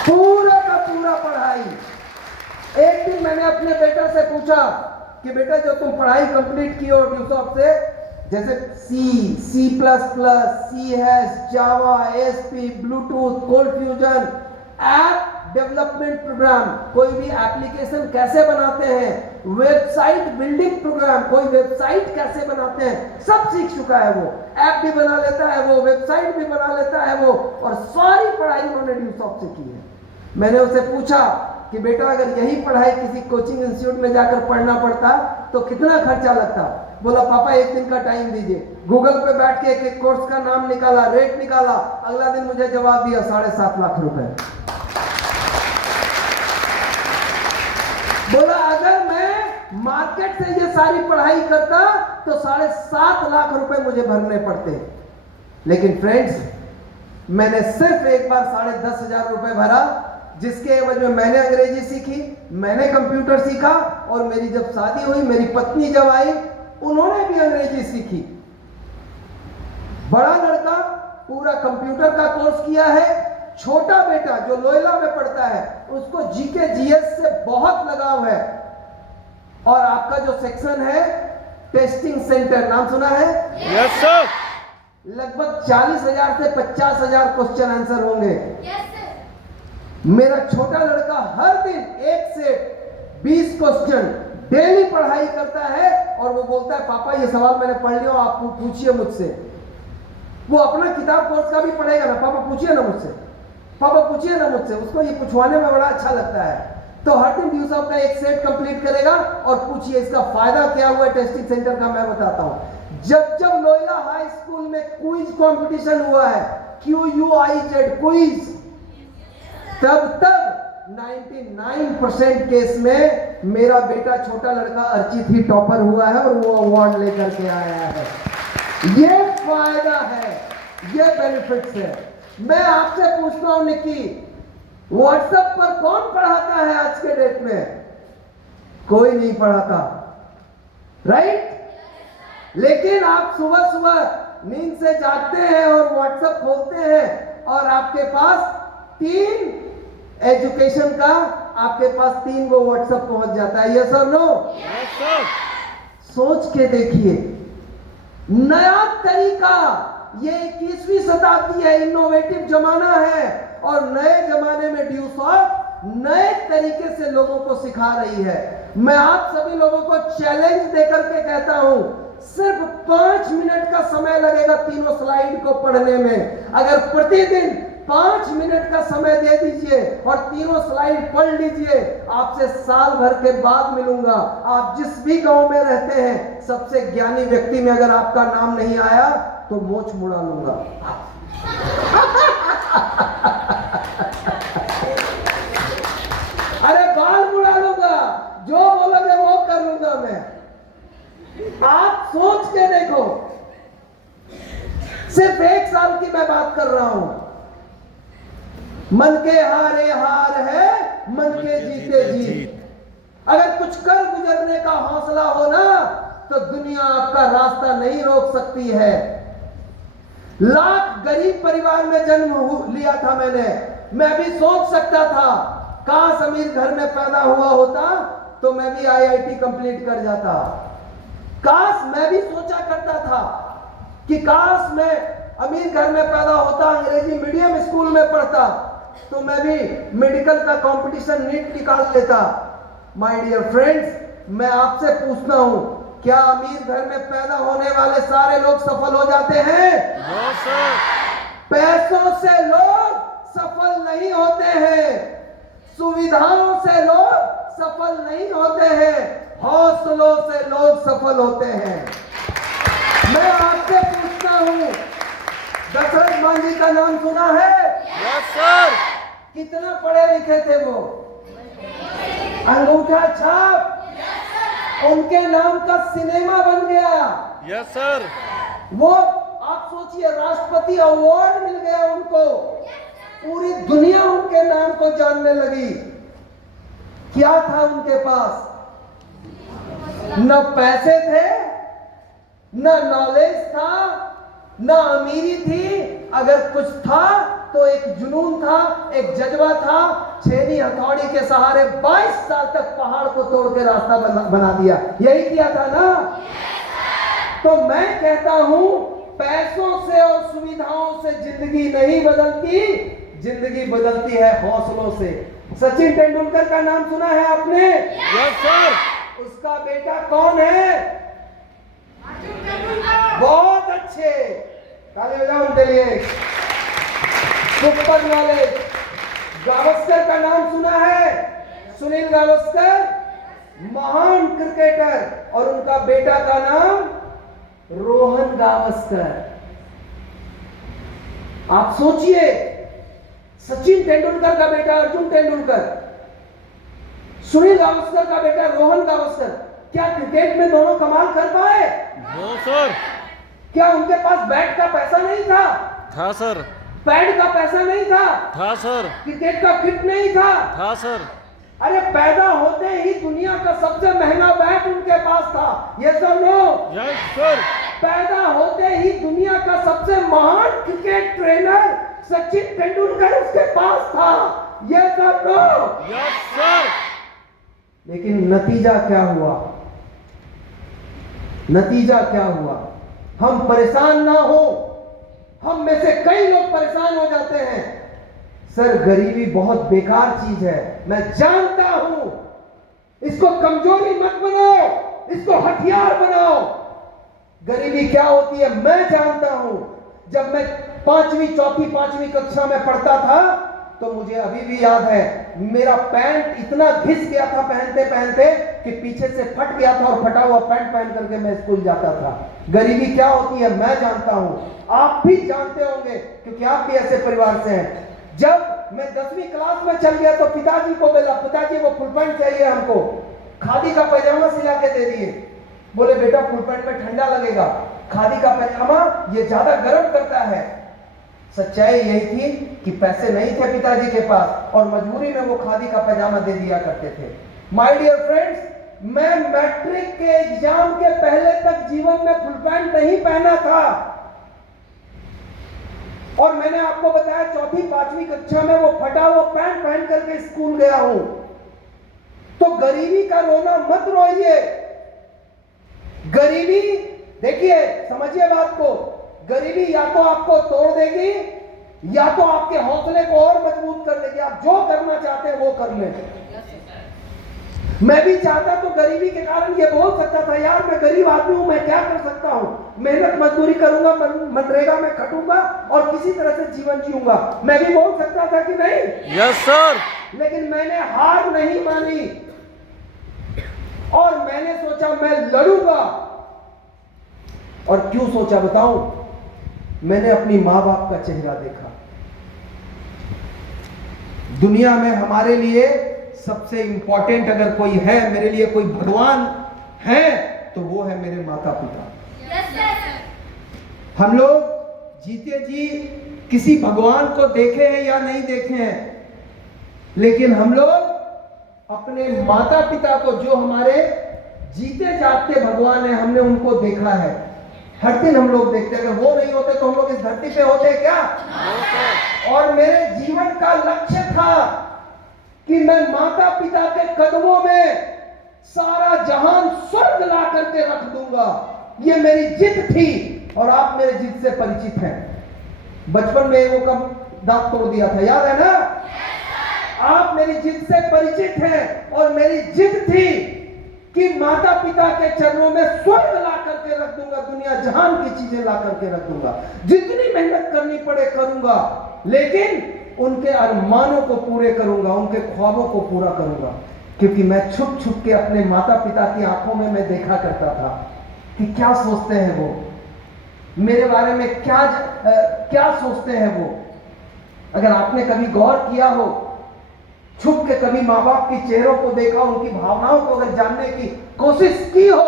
पूरा का पूरा पढ़ाई। एक दिन मैंने अपने बेटा से पूछा कि बेटा, जो तुम पढ़ाई कंप्लीट की हो ड्यूसॉफ्ट से, जैसे C plus plus, C hash, Java, ASP, Bluetooth, cold fusion, app development program, कोई भी एप्लीकेशन कैसे बनाते हैं, वेबसाइट बिल्डिंग प्रोग्राम, कोई वेबसाइट कैसे बनाते हैं, सब सीख चुका है वो। ऐप भी बना लेता है वो, वेबसाइट भी बना लेता है वो, और सारी पढ़ाई उन्होंने ड्यूसॉफ्ट से की है। मैंने उसे पूछा कि बेटा, अगर यही पढ़ाई किसी कोचिंग इंस्टीट्यूट में जाकर पढ़ना पड़ता तो कितना खर्चा लगता? बोला, पापा एक दिन का टाइम दीजिए। गूगल पे बैठ के एक एक कोर्स का नाम निकाला, रेट निकाला, अगला दिन मुझे जवाब दिया 7.5 लाख रुपए। बोला, अगर मैं मार्केट से ये सारी पढ़ाई करता तो 7.5 लाख रुपए मुझे भरने पड़ते। लेकिन फ्रेंड्स, मैंने सिर्फ एक बार 10,500 रुपए भरा, जिसके एवज में मैंने अंग्रेजी सीखी, मैंने कंप्यूटर सीखा, और मेरी जब शादी हुई, मेरी पत्नी जब आई, उन्होंने भी अंग्रेजी सीखी। बड़ा लड़का पूरा कंप्यूटर का कोर्स किया है, छोटा बेटा जो लोयला में पढ़ता है उसको जीके जीएस से बहुत लगाव है। और आपका जो सेक्शन है टेस्टिंग सेंटर, नाम सुना है? Yes sir. लगभग 40,000 से 50,000 क्वेश्चन आंसर होंगे। मेरा छोटा लड़का हर दिन 1 से 20 क्वेश्चन डेली पढ़ाई करता है, और वो बोलता है, पापा ये सवाल मैंने पढ़ लिया, आप पूछिए मुझसे। वो अपना किताब कोर्स का भी पढ़ेगा ना, पापा पूछिए ना मुझसे, पापा पूछिए ना मुझसे। उसको ये पूछवाने में बड़ा अच्छा लगता है। तो हर दिन ड्यूसॉफ्ट का एक सेट कंप्लीट करेगा, और पूछिए इसका फायदा क्या हुआ टेस्टिंग सेंटर का, मैं बताता हूं। जब लोयला हाई स्कूल में क्विज कंपटीशन हुआ है, QUIZ क्विज, तब 99% केस में मेरा बेटा छोटा लड़का अर्चित ही टॉपर हुआ है, और वो अवार्ड लेकर के आया है। ये फायदा है, ये बेनिफिट्स है। मैं आपसे पूछता हूं निक्की, व्हाट्सएप पर कौन पढ़ाता है आज के डेट में? कोई नहीं पढ़ाता, राइट? लेकिन आप सुबह सुबह नींद से जागते हैं और व्हाट्सएप खोलते हैं, और आपके पास 3 एजुकेशन का, आपके पास 3 गो व्हाट्सएप पहुंच जाता है। यस और नो? Yes sir. सोच के देखिए, नया तरीका, ये 21वीं शताब्दी है, इनोवेटिव जमाना है, और नए जमाने में ड्यूसॉफ्ट नए तरीके से लोगों को सिखा रही है। मैं आप सभी लोगों को चैलेंज देकर के कहता हूं, सिर्फ 5 मिनट का समय लगेगा तीनों स्लाइड को पढ़ने में। अगर प्रतिदिन 5 मिनट का समय दे दीजिए और तीनों स्लाइड पढ़ लीजिए। आपसे साल भर के बाद मिलूंगा। आप जिस भी गांव में रहते हैं, सबसे ज्ञानी व्यक्ति में अगर आपका नाम नहीं आया तो मोछ मुड़ा लूंगा। अरे बाल मुड़ा लूंगा, जो बोलोगे वो कर लूंगा मैं। आप सोच के देखो, सिर्फ 1 साल की मैं बात कर रहा हूं। मन के हारे हार है, मन के जीते जीत। अगर कुछ कर गुजरने का हौसला हो ना, तो दुनिया आपका रास्ता नहीं रोक सकती है। लाख गरीब परिवार में जन्म लिया था मैंने। मैं भी सोच सकता था, काश अमीर घर में पैदा हुआ होता तो मैं भी IIT कंप्लीट कर जाता। काश मैं भी सोचा करता था कि काश मैं अमीर घर में पैदा होता, अंग्रेजी मीडियम स्कूल में पढ़ता तो मैं भी मेडिकल का कंपटीशन नीट निकाल लेता। माय डियर फ्रेंड्स, मैं आपसे पूछता हूं, क्या अमीर घर में पैदा होने वाले सारे लोग सफल हो जाते हैं? No sir. पैसों से लोग सफल नहीं होते हैं, सुविधाओं से लोग सफल नहीं होते हैं, हौसलों से लोग सफल होते हैं। मैं आपसे पूछता हूं, दशरथ मांझी का नाम सुना है? Yes sir. कितना पढ़े लिखे थे वो? अंगूठा छाप, उनके नाम का सिनेमा बन गया। Yes sir. वो आप सोचिए, राष्ट्रपति अवार्ड मिल गया उनको। पूरी दुनिया उनके नाम को जानने लगी। क्या था उनके पास? न पैसे थे, न नॉलेज था, न अमीरी थी। अगर कुछ था तो एक जुनून था, एक जज्बा था। छेनी हथौड़ी के सहारे 22 साल तक पहाड़ को तोड़ के रास्ता बना दिया। यही किया था ना? तो मैं कहता हूं, पैसों से और सुविधाओं से जिंदगी नहीं बदलती, जिंदगी बदलती है हौसलों से। सचिन तेंदुलकर का नाम सुना है आपने? Yes sir. उसका बेटा कौन है? बहुत अच्छे, ताली बजाओ उनके लिए। Super knowledge. गावस्कर का नाम सुना है? सुनील गावस्कर, महान क्रिकेटर, और उनका बेटा का नाम रोहन गावस्कर। आप सोचिए, सचिन तेंदुलकर का बेटा अर्जुन तेंदुलकर, सुनील गावस्कर का बेटा रोहन गावस्कर, क्या क्रिकेट में दोनों कमाल कर पाए? No sir. क्या उनके पास बैट का पैसा नहीं था? था सर। पैड का पैसा नहीं था? था सर। क्रिकेट का किट नहीं था? था सर। अरे पैदा होते ही दुनिया का सबसे महंगा बैट उनके पास था। यस और नो? Yes sir. पैदा होते ही दुनिया का सबसे महान क्रिकेट ट्रेनर सचिन तेंदुलकर उसके पास था। यस और नो? Yes sir. लेकिन नतीजा क्या हुआ? नतीजा क्या हुआ? हम परेशान ना हो, हम में से कई लोग परेशान हो जाते हैं। सर, गरीबी बहुत बेकार चीज है, मैं जानता हूं। इसको कमजोरी मत बनाओ, इसको हथियार बनाओ। गरीबी क्या होती है मैं जानता हूं। जब मैं 5वीं, 4थी, 5वीं कक्षा में पढ़ता था तो मुझे अभी भी याद है, मेरा पैंट इतना घिस गया था पहनते पहनते कि पीछे से फट गया था, और फटा हुआ पैंट पहन करके मैं स्कूल जाता था। गरीबी क्या होती है मैं जानता हूं, आप भी जानते होंगे क्योंकि आप भी ऐसे परिवार से हैं। जब मैं 10वीं क्लास में चल गया तो पिताजी को बोला, पिताजी वो फुल पैंट चाहिए हमको। खादी का पैजामा सिला के दे दिए। बोले बेटा फुल पैंट में ठंडा लगेगा, खादी का पैजामा ये ज्यादा गर्म करता है। सच्चाई यही थी कि पैसे नहीं थे पिताजी के पास, और मजबूरी में वो खादी का पैजामा दे दिया करते थे। माय डियर फ्रेंड्स, मैं मैट्रिक के एग्जाम के पहले तक जीवन में फुल पैंट नहीं पहना था। और मैंने आपको बताया 4थी, 5वीं कक्षा में वो फटा हुआ पैंट पहन करके स्कूल गया हूं। तो गरीबी का रोना मत रोइए। गरीबी, देखिए समझिए बात को, गरीबी या तो आपको तोड़ देगी या तो आपके हौसले को और मजबूत कर देगी। आप जो करना चाहते हैं वो कर लें। मैं भी चाहता तो गरीबी के कारण ये बोल सकता था, यार मैं गरीब आदमी हूं, मैं क्या कर सकता हूं, मेहनत मजदूरी करूंगा, मनरेगा में खटूंगा और किसी तरह से जीवन जीऊंगा। मैं भी बोल सकता था कि नहीं। Yes sir. लेकिन मैंने हार नहीं मानी और मैंने सोचा मैं लड़ूंगा। और क्यों सोचा बताऊं? मैंने अपनी मां बाप का चेहरा देखा। दुनिया में हमारे लिए सबसे इंपॉर्टेंट अगर कोई है, मेरे लिए कोई भगवान है, तो वो है मेरे माता पिता। हम लोग जीते जी किसी भगवान को देखे हैं या नहीं देखे हैं, लेकिन हम लोग अपने माता पिता को, जो हमारे जीते जागते भगवान है, हमने उनको देखा है। हर दिन हम लोग देखते हैं। अगर वो नहीं होते तो हम लोग इस धरती पे होते क्या? और मेरे जीवन का लक्ष्य था कि मैं माता पिता के कदमों में सारा जहान स्वर्ग ला करके रख दूंगा। ये मेरी जिद थी और आप मेरे जिद से परिचित हैं। बचपन में वो कब दांत तोड़ दिया था, याद है ना? आप मेरी जिद से परिचित हैं और मेरी जिद थी कि माता पिता के चरणों में स्वर्ग ला करके रख दूंगा, दुनिया जहान की चीजें ला करके रख दूंगा, जितनी मेहनत करनी पड़े करूंगा, लेकिन उनके अरमानों को पूरे करूंगा, उनके ख्वाबों को पूरा करूंगा। क्योंकि मैं छुप छुप के अपने माता पिता की आंखों में मैं देखा करता था कि क्या सोचते हैं वो मेरे बारे में, क्या सोचते हैं वो। अगर आपने कभी गौर किया हो, छुप के कभी माँ बाप के चेहरों को देखा, उनकी भावनाओं को अगर जानने की कोशिश की हो,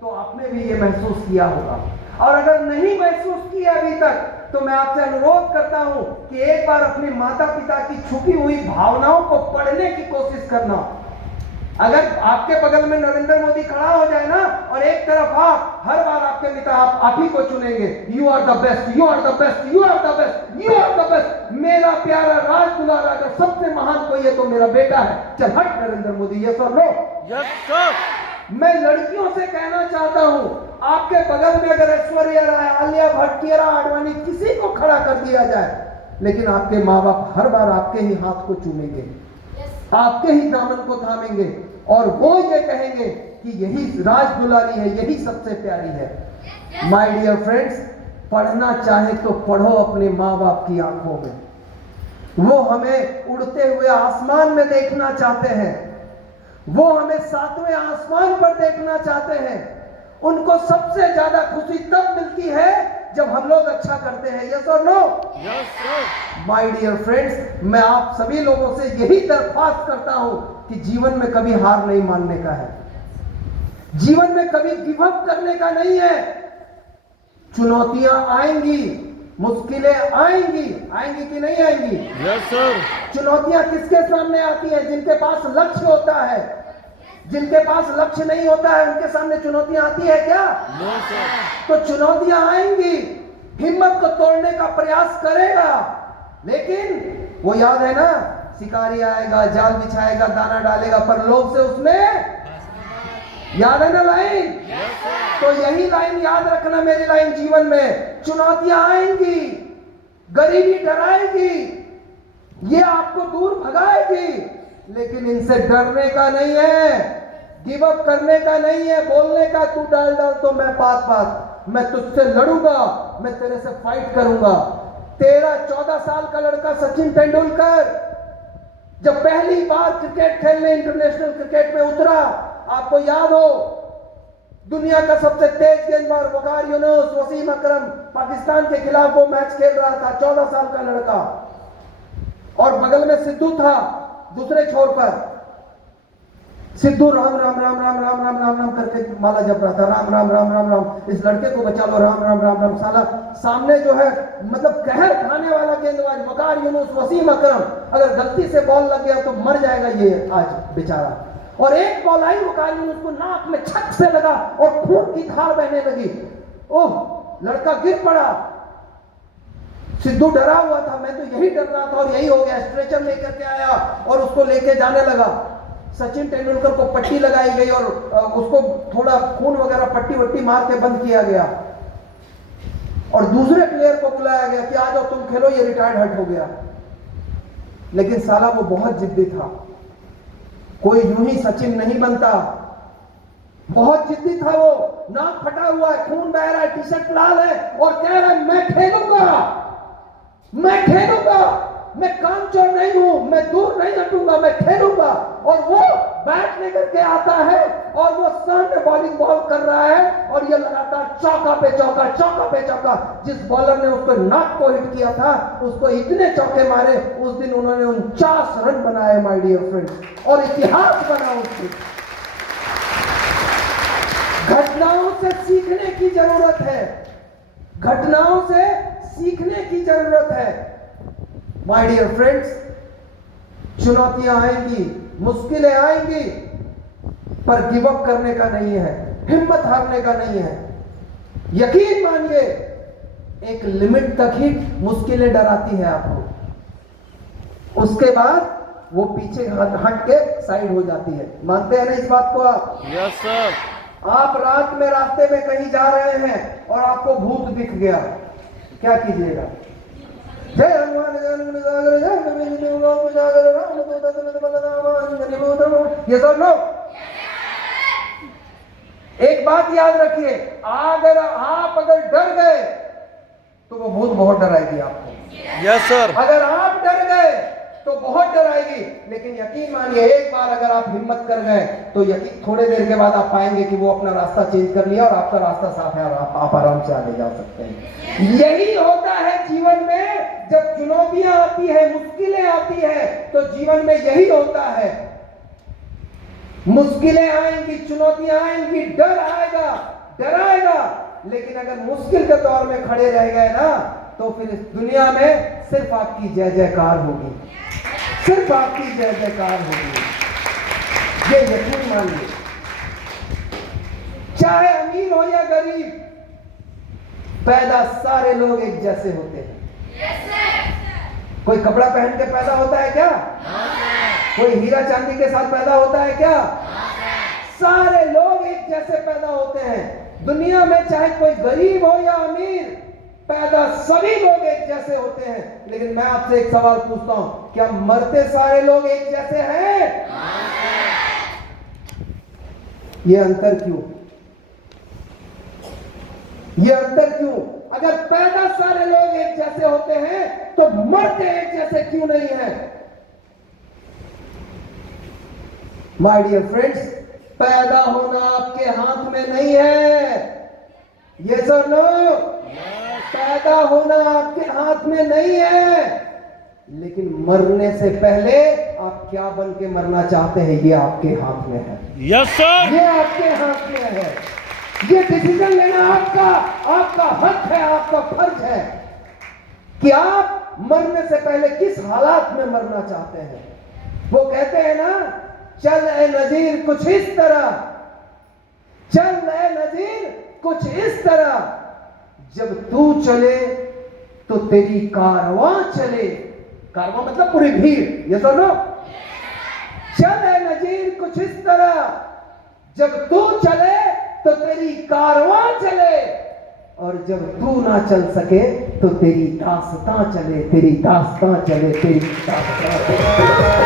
तो आपने भी ये महसूस किया होगा। और अगर नहीं महसूस किया अभी तक, तो मैं आपसे अनुरोध करता हूं कि एक बार अपने माता पिता की छुपी हुई भावनाओं को पढ़ने की कोशिश करना। अगर आपके बगल में नरेंद्र मोदी खड़ा हो जाए ना, और एक तरफ आप, हर बार आपके नेता आप ही को चुनेंगे, you are the best, you are the best, you are the best, you are the best, मेरा प्यारा राज दुलारा, अगर सबसे महान कोई है तो मेरा बेटा है। चल हट नरेंद्र मोदी, ये सब लो। Yes sir. मैं लड़कियों से कहना चाहता हूं, आपके बगल में अगर ऐश्वर्या राय, आलिया भट्ट, कियारा आडवाणी, किसी को खड़ा कर दिया जाए, लेकिन आपके माँ बाप हर बार आपके ही हाथ को चूमेंगे, आपके ही दामन को थामेंगे और वो ये कहेंगे कि यही राज दुलारी है, यही सबसे प्यारी है। माय डियर फ्रेंड्स, पढ़ना चाहे तो पढ़ो अपने माँ बाप की आंखों में। वो हमें उड़ते हुए आसमान में देखना चाहते हैं, वो हमें सातवें आसमान पर देखना चाहते हैं। उनको सबसे ज्यादा खुशी तब मिलती है जब हम लोग अच्छा करते हैं। यस और no? Yes sir. My dear friends, मैं आप सभी लोगों से यही दरख्वास्त करता हूं कि जीवन में कभी हार नहीं मानने का है, जीवन में कभी गिव अप करने का नहीं है। चुनौतियां आएंगी, मुश्किलें आएंगी, आएंगी कि नहीं आएंगी? Yes sir. चुनौतियां किसके सामने आती है? जिनके पास लक्ष्य होता है। जिनके पास लक्ष्य नहीं होता है, उनके सामने चुनौतियां आती है क्या? No sir. तो चुनौतियां आएंगी, हिम्मत को तोड़ने का प्रयास करेगा, लेकिन वो याद है ना, शिकारी आएगा, जाल बिछाएगा, दाना डालेगा, पर लोभ से उसमें, याद है ना लाइन? तो यही लाइन याद रखना, मेरी लाइन जीवन में। चुनौतियां आएंगी, गरीबी डराएगी, ये आपको दूर भगाएगी, लेकिन इनसे डरने का नहीं है, गिव अप करने का नहीं है, बोलने का तू डाल तो मैं बात मैं तुझसे लड़ूंगा, मैं तेरे से फाइट करूंगा। 13-14 साल का लड़का सचिन तेंदुलकर जब पहली बार क्रिकेट खेलने इंटरनेशनल क्रिकेट में उतरा, आपको याद हो, दुनिया का सबसे तेज गेंदबाज वकार यूनुस, वसीम अकरम, पाकिस्तान के खिलाफ वो मैच खेल रहा था, 14 साल का लड़का, और बगल में सिद्धू था दूसरे छोर पर। सिद्धू राम राम राम राम राम राम राम राम करके माला जप रहा था, राम राम राम राम राम, इस लड़के को बचा लो, राम राम राम राम। साला सामने जो है मतलब कहर खाने वाला गेंदबाज वकार यूनुस, वसीम अकरम, अगर गलती से बॉल लग गया तो मर जाएगा ये आज बेचारा। और एक बॉल आई, वकार यूनुस को नाक में छक से लगा और खून की धार बहने लगी। ओह, लड़का गिर पड़ा। सिद्धू डरा हुआ था, मैं तो यही डर रहा था, और यही हो गया। स्ट्रेचर लेकर के आया और उसको लेके जाने लगा। सचिन तेंदुलकर को पट्टी लगाई गई और उसको थोड़ा खून वगैरह पट्टी वट्टी मार के बंद किया गया, और दूसरे प्लेयर को बुलाया गया कि आ जाओ तुम खेलो, ये रिटायर्ड हट हो गया। लेकिन साला वो बहुत जिद्दी था, कोई यूं ही सचिन नहीं बनता। बहुत जिद्दी था वो, नाक फटा हुआ है, खून बह रहा है, टी शर्ट लाल है और कह रहा है मैं खेलूंगा, मैं खेलूंगा, मैं कामचोर नहीं हूं, मैं दूर नहीं हटूंगा, मैं खेलूंगा। और वो बैट लेकर के आता है और वो सामने बॉलिंग बॉल कर रहा है और ये लगातार चौका पे चौका, चौका पे चौका। जिस बॉलर ने उसको नाक को हिट किया था उसको इतने चौके मारे, उस दिन उन्होंने 49 रन बनाए माय डियर फ्रेंड्स, और इतिहास बना उस दिन। घटनाओं से सीखने की जरूरत है, घटनाओं से सीखने की जरूरत है माय डियर फ्रेंड्स। चुनौतियां आएंगी, मुश्किलें आएंगी, पर गिव अप करने का नहीं है, हिम्मत हारने का नहीं है। यकीन मानिए एक लिमिट तक ही मुश्किलें डराती है आपको, उसके बाद वो पीछे हट के साइड हो जाती है। मानते हैं ना इस बात को आप? Yes sir. आप रात में रास्ते में कहीं जा रहे हैं और आपको भूत दिख गया, क्या कीजिएगा? जय हनुमान जय हनुमान सागर जय हनुमान सागर राम दूत बलराम। ये सब लोग एक बात याद रखिए, अगर आप डर गए तो वो भूत बहुत डराएगी आपको। Yes sir. अगर आप डर गए तो बहुत डराएगी, लेकिन यकीन मानिए एक बार अगर आप हिम्मत कर गए तो यकीन थोड़े देर के बाद आप पाएंगे कि वो अपना रास्ता चेंज कर लिया और आपका रास्ता साफ है और आप आराम से आगे जा सकते हैं। यही होता है जीवन में, जब चुनौतियां आती है, मुश्किलें आती है, तो जीवन में यही होता है। मुश्किलें आएंगी, चुनौतियां आएंगी, डर आएगा, डराएगा, लेकिन अगर मुश्किल के दौर में खड़े रह गए ना तो फिर इस दुनिया में सिर्फ आपकी जय जयकार होगी, सिर्फ आपकी जय जयकार होगी, ये यकीन मानिए। चाहे अमीर हो या गरीब, पैदा सारे लोग एक जैसे होते हैं। कोई कपड़ा पहन के पैदा होता है क्या? कोई हीरा चांदी के साथ पैदा होता है क्या? सारे लोग एक जैसे पैदा होते हैं। दुनिया में चाहे कोई गरीब हो या अमीर, पैदा सभी लोग एक जैसे होते हैं। लेकिन मैं आपसे एक सवाल पूछता हूं, क्या मरते सारे लोग एक जैसे हैं? ये अंतर क्यों? ये अंतर क्यों? अगर पैदा सारे लोग एक जैसे होते हैं तो मरते एक जैसे क्यों नहीं है? माय डियर फ्रेंड्स, पैदा होना आपके हाथ में नहीं है। ये सब लोग, पैदा होना आपके हाथ में नहीं है, लेकिन मरने से पहले आप क्या बन के मरना चाहते हैं ये आपके हाथ में है। Yes sir. ये आपके हाथ में है। ये डिसीजन लेना आपका हक है, आपका फर्ज है कि आप मरने से पहले किस हालात में मरना चाहते हैं। वो कहते हैं ना, चल ए नजीर कुछ इस तरह, चल ए नजीर कुछ इस तरह, जब तू चले तो तेरी कारवां चले। कारवां मतलब पूरी भीड़। ये सुनो, चल ए नजीर कुछ इस तरह, जब तू चले तो तेरी कारवां चले, और जब तू ना चल सके तो तेरी दास्तां चले, तेरी दास्तां चले, तेरी दास्तां चले।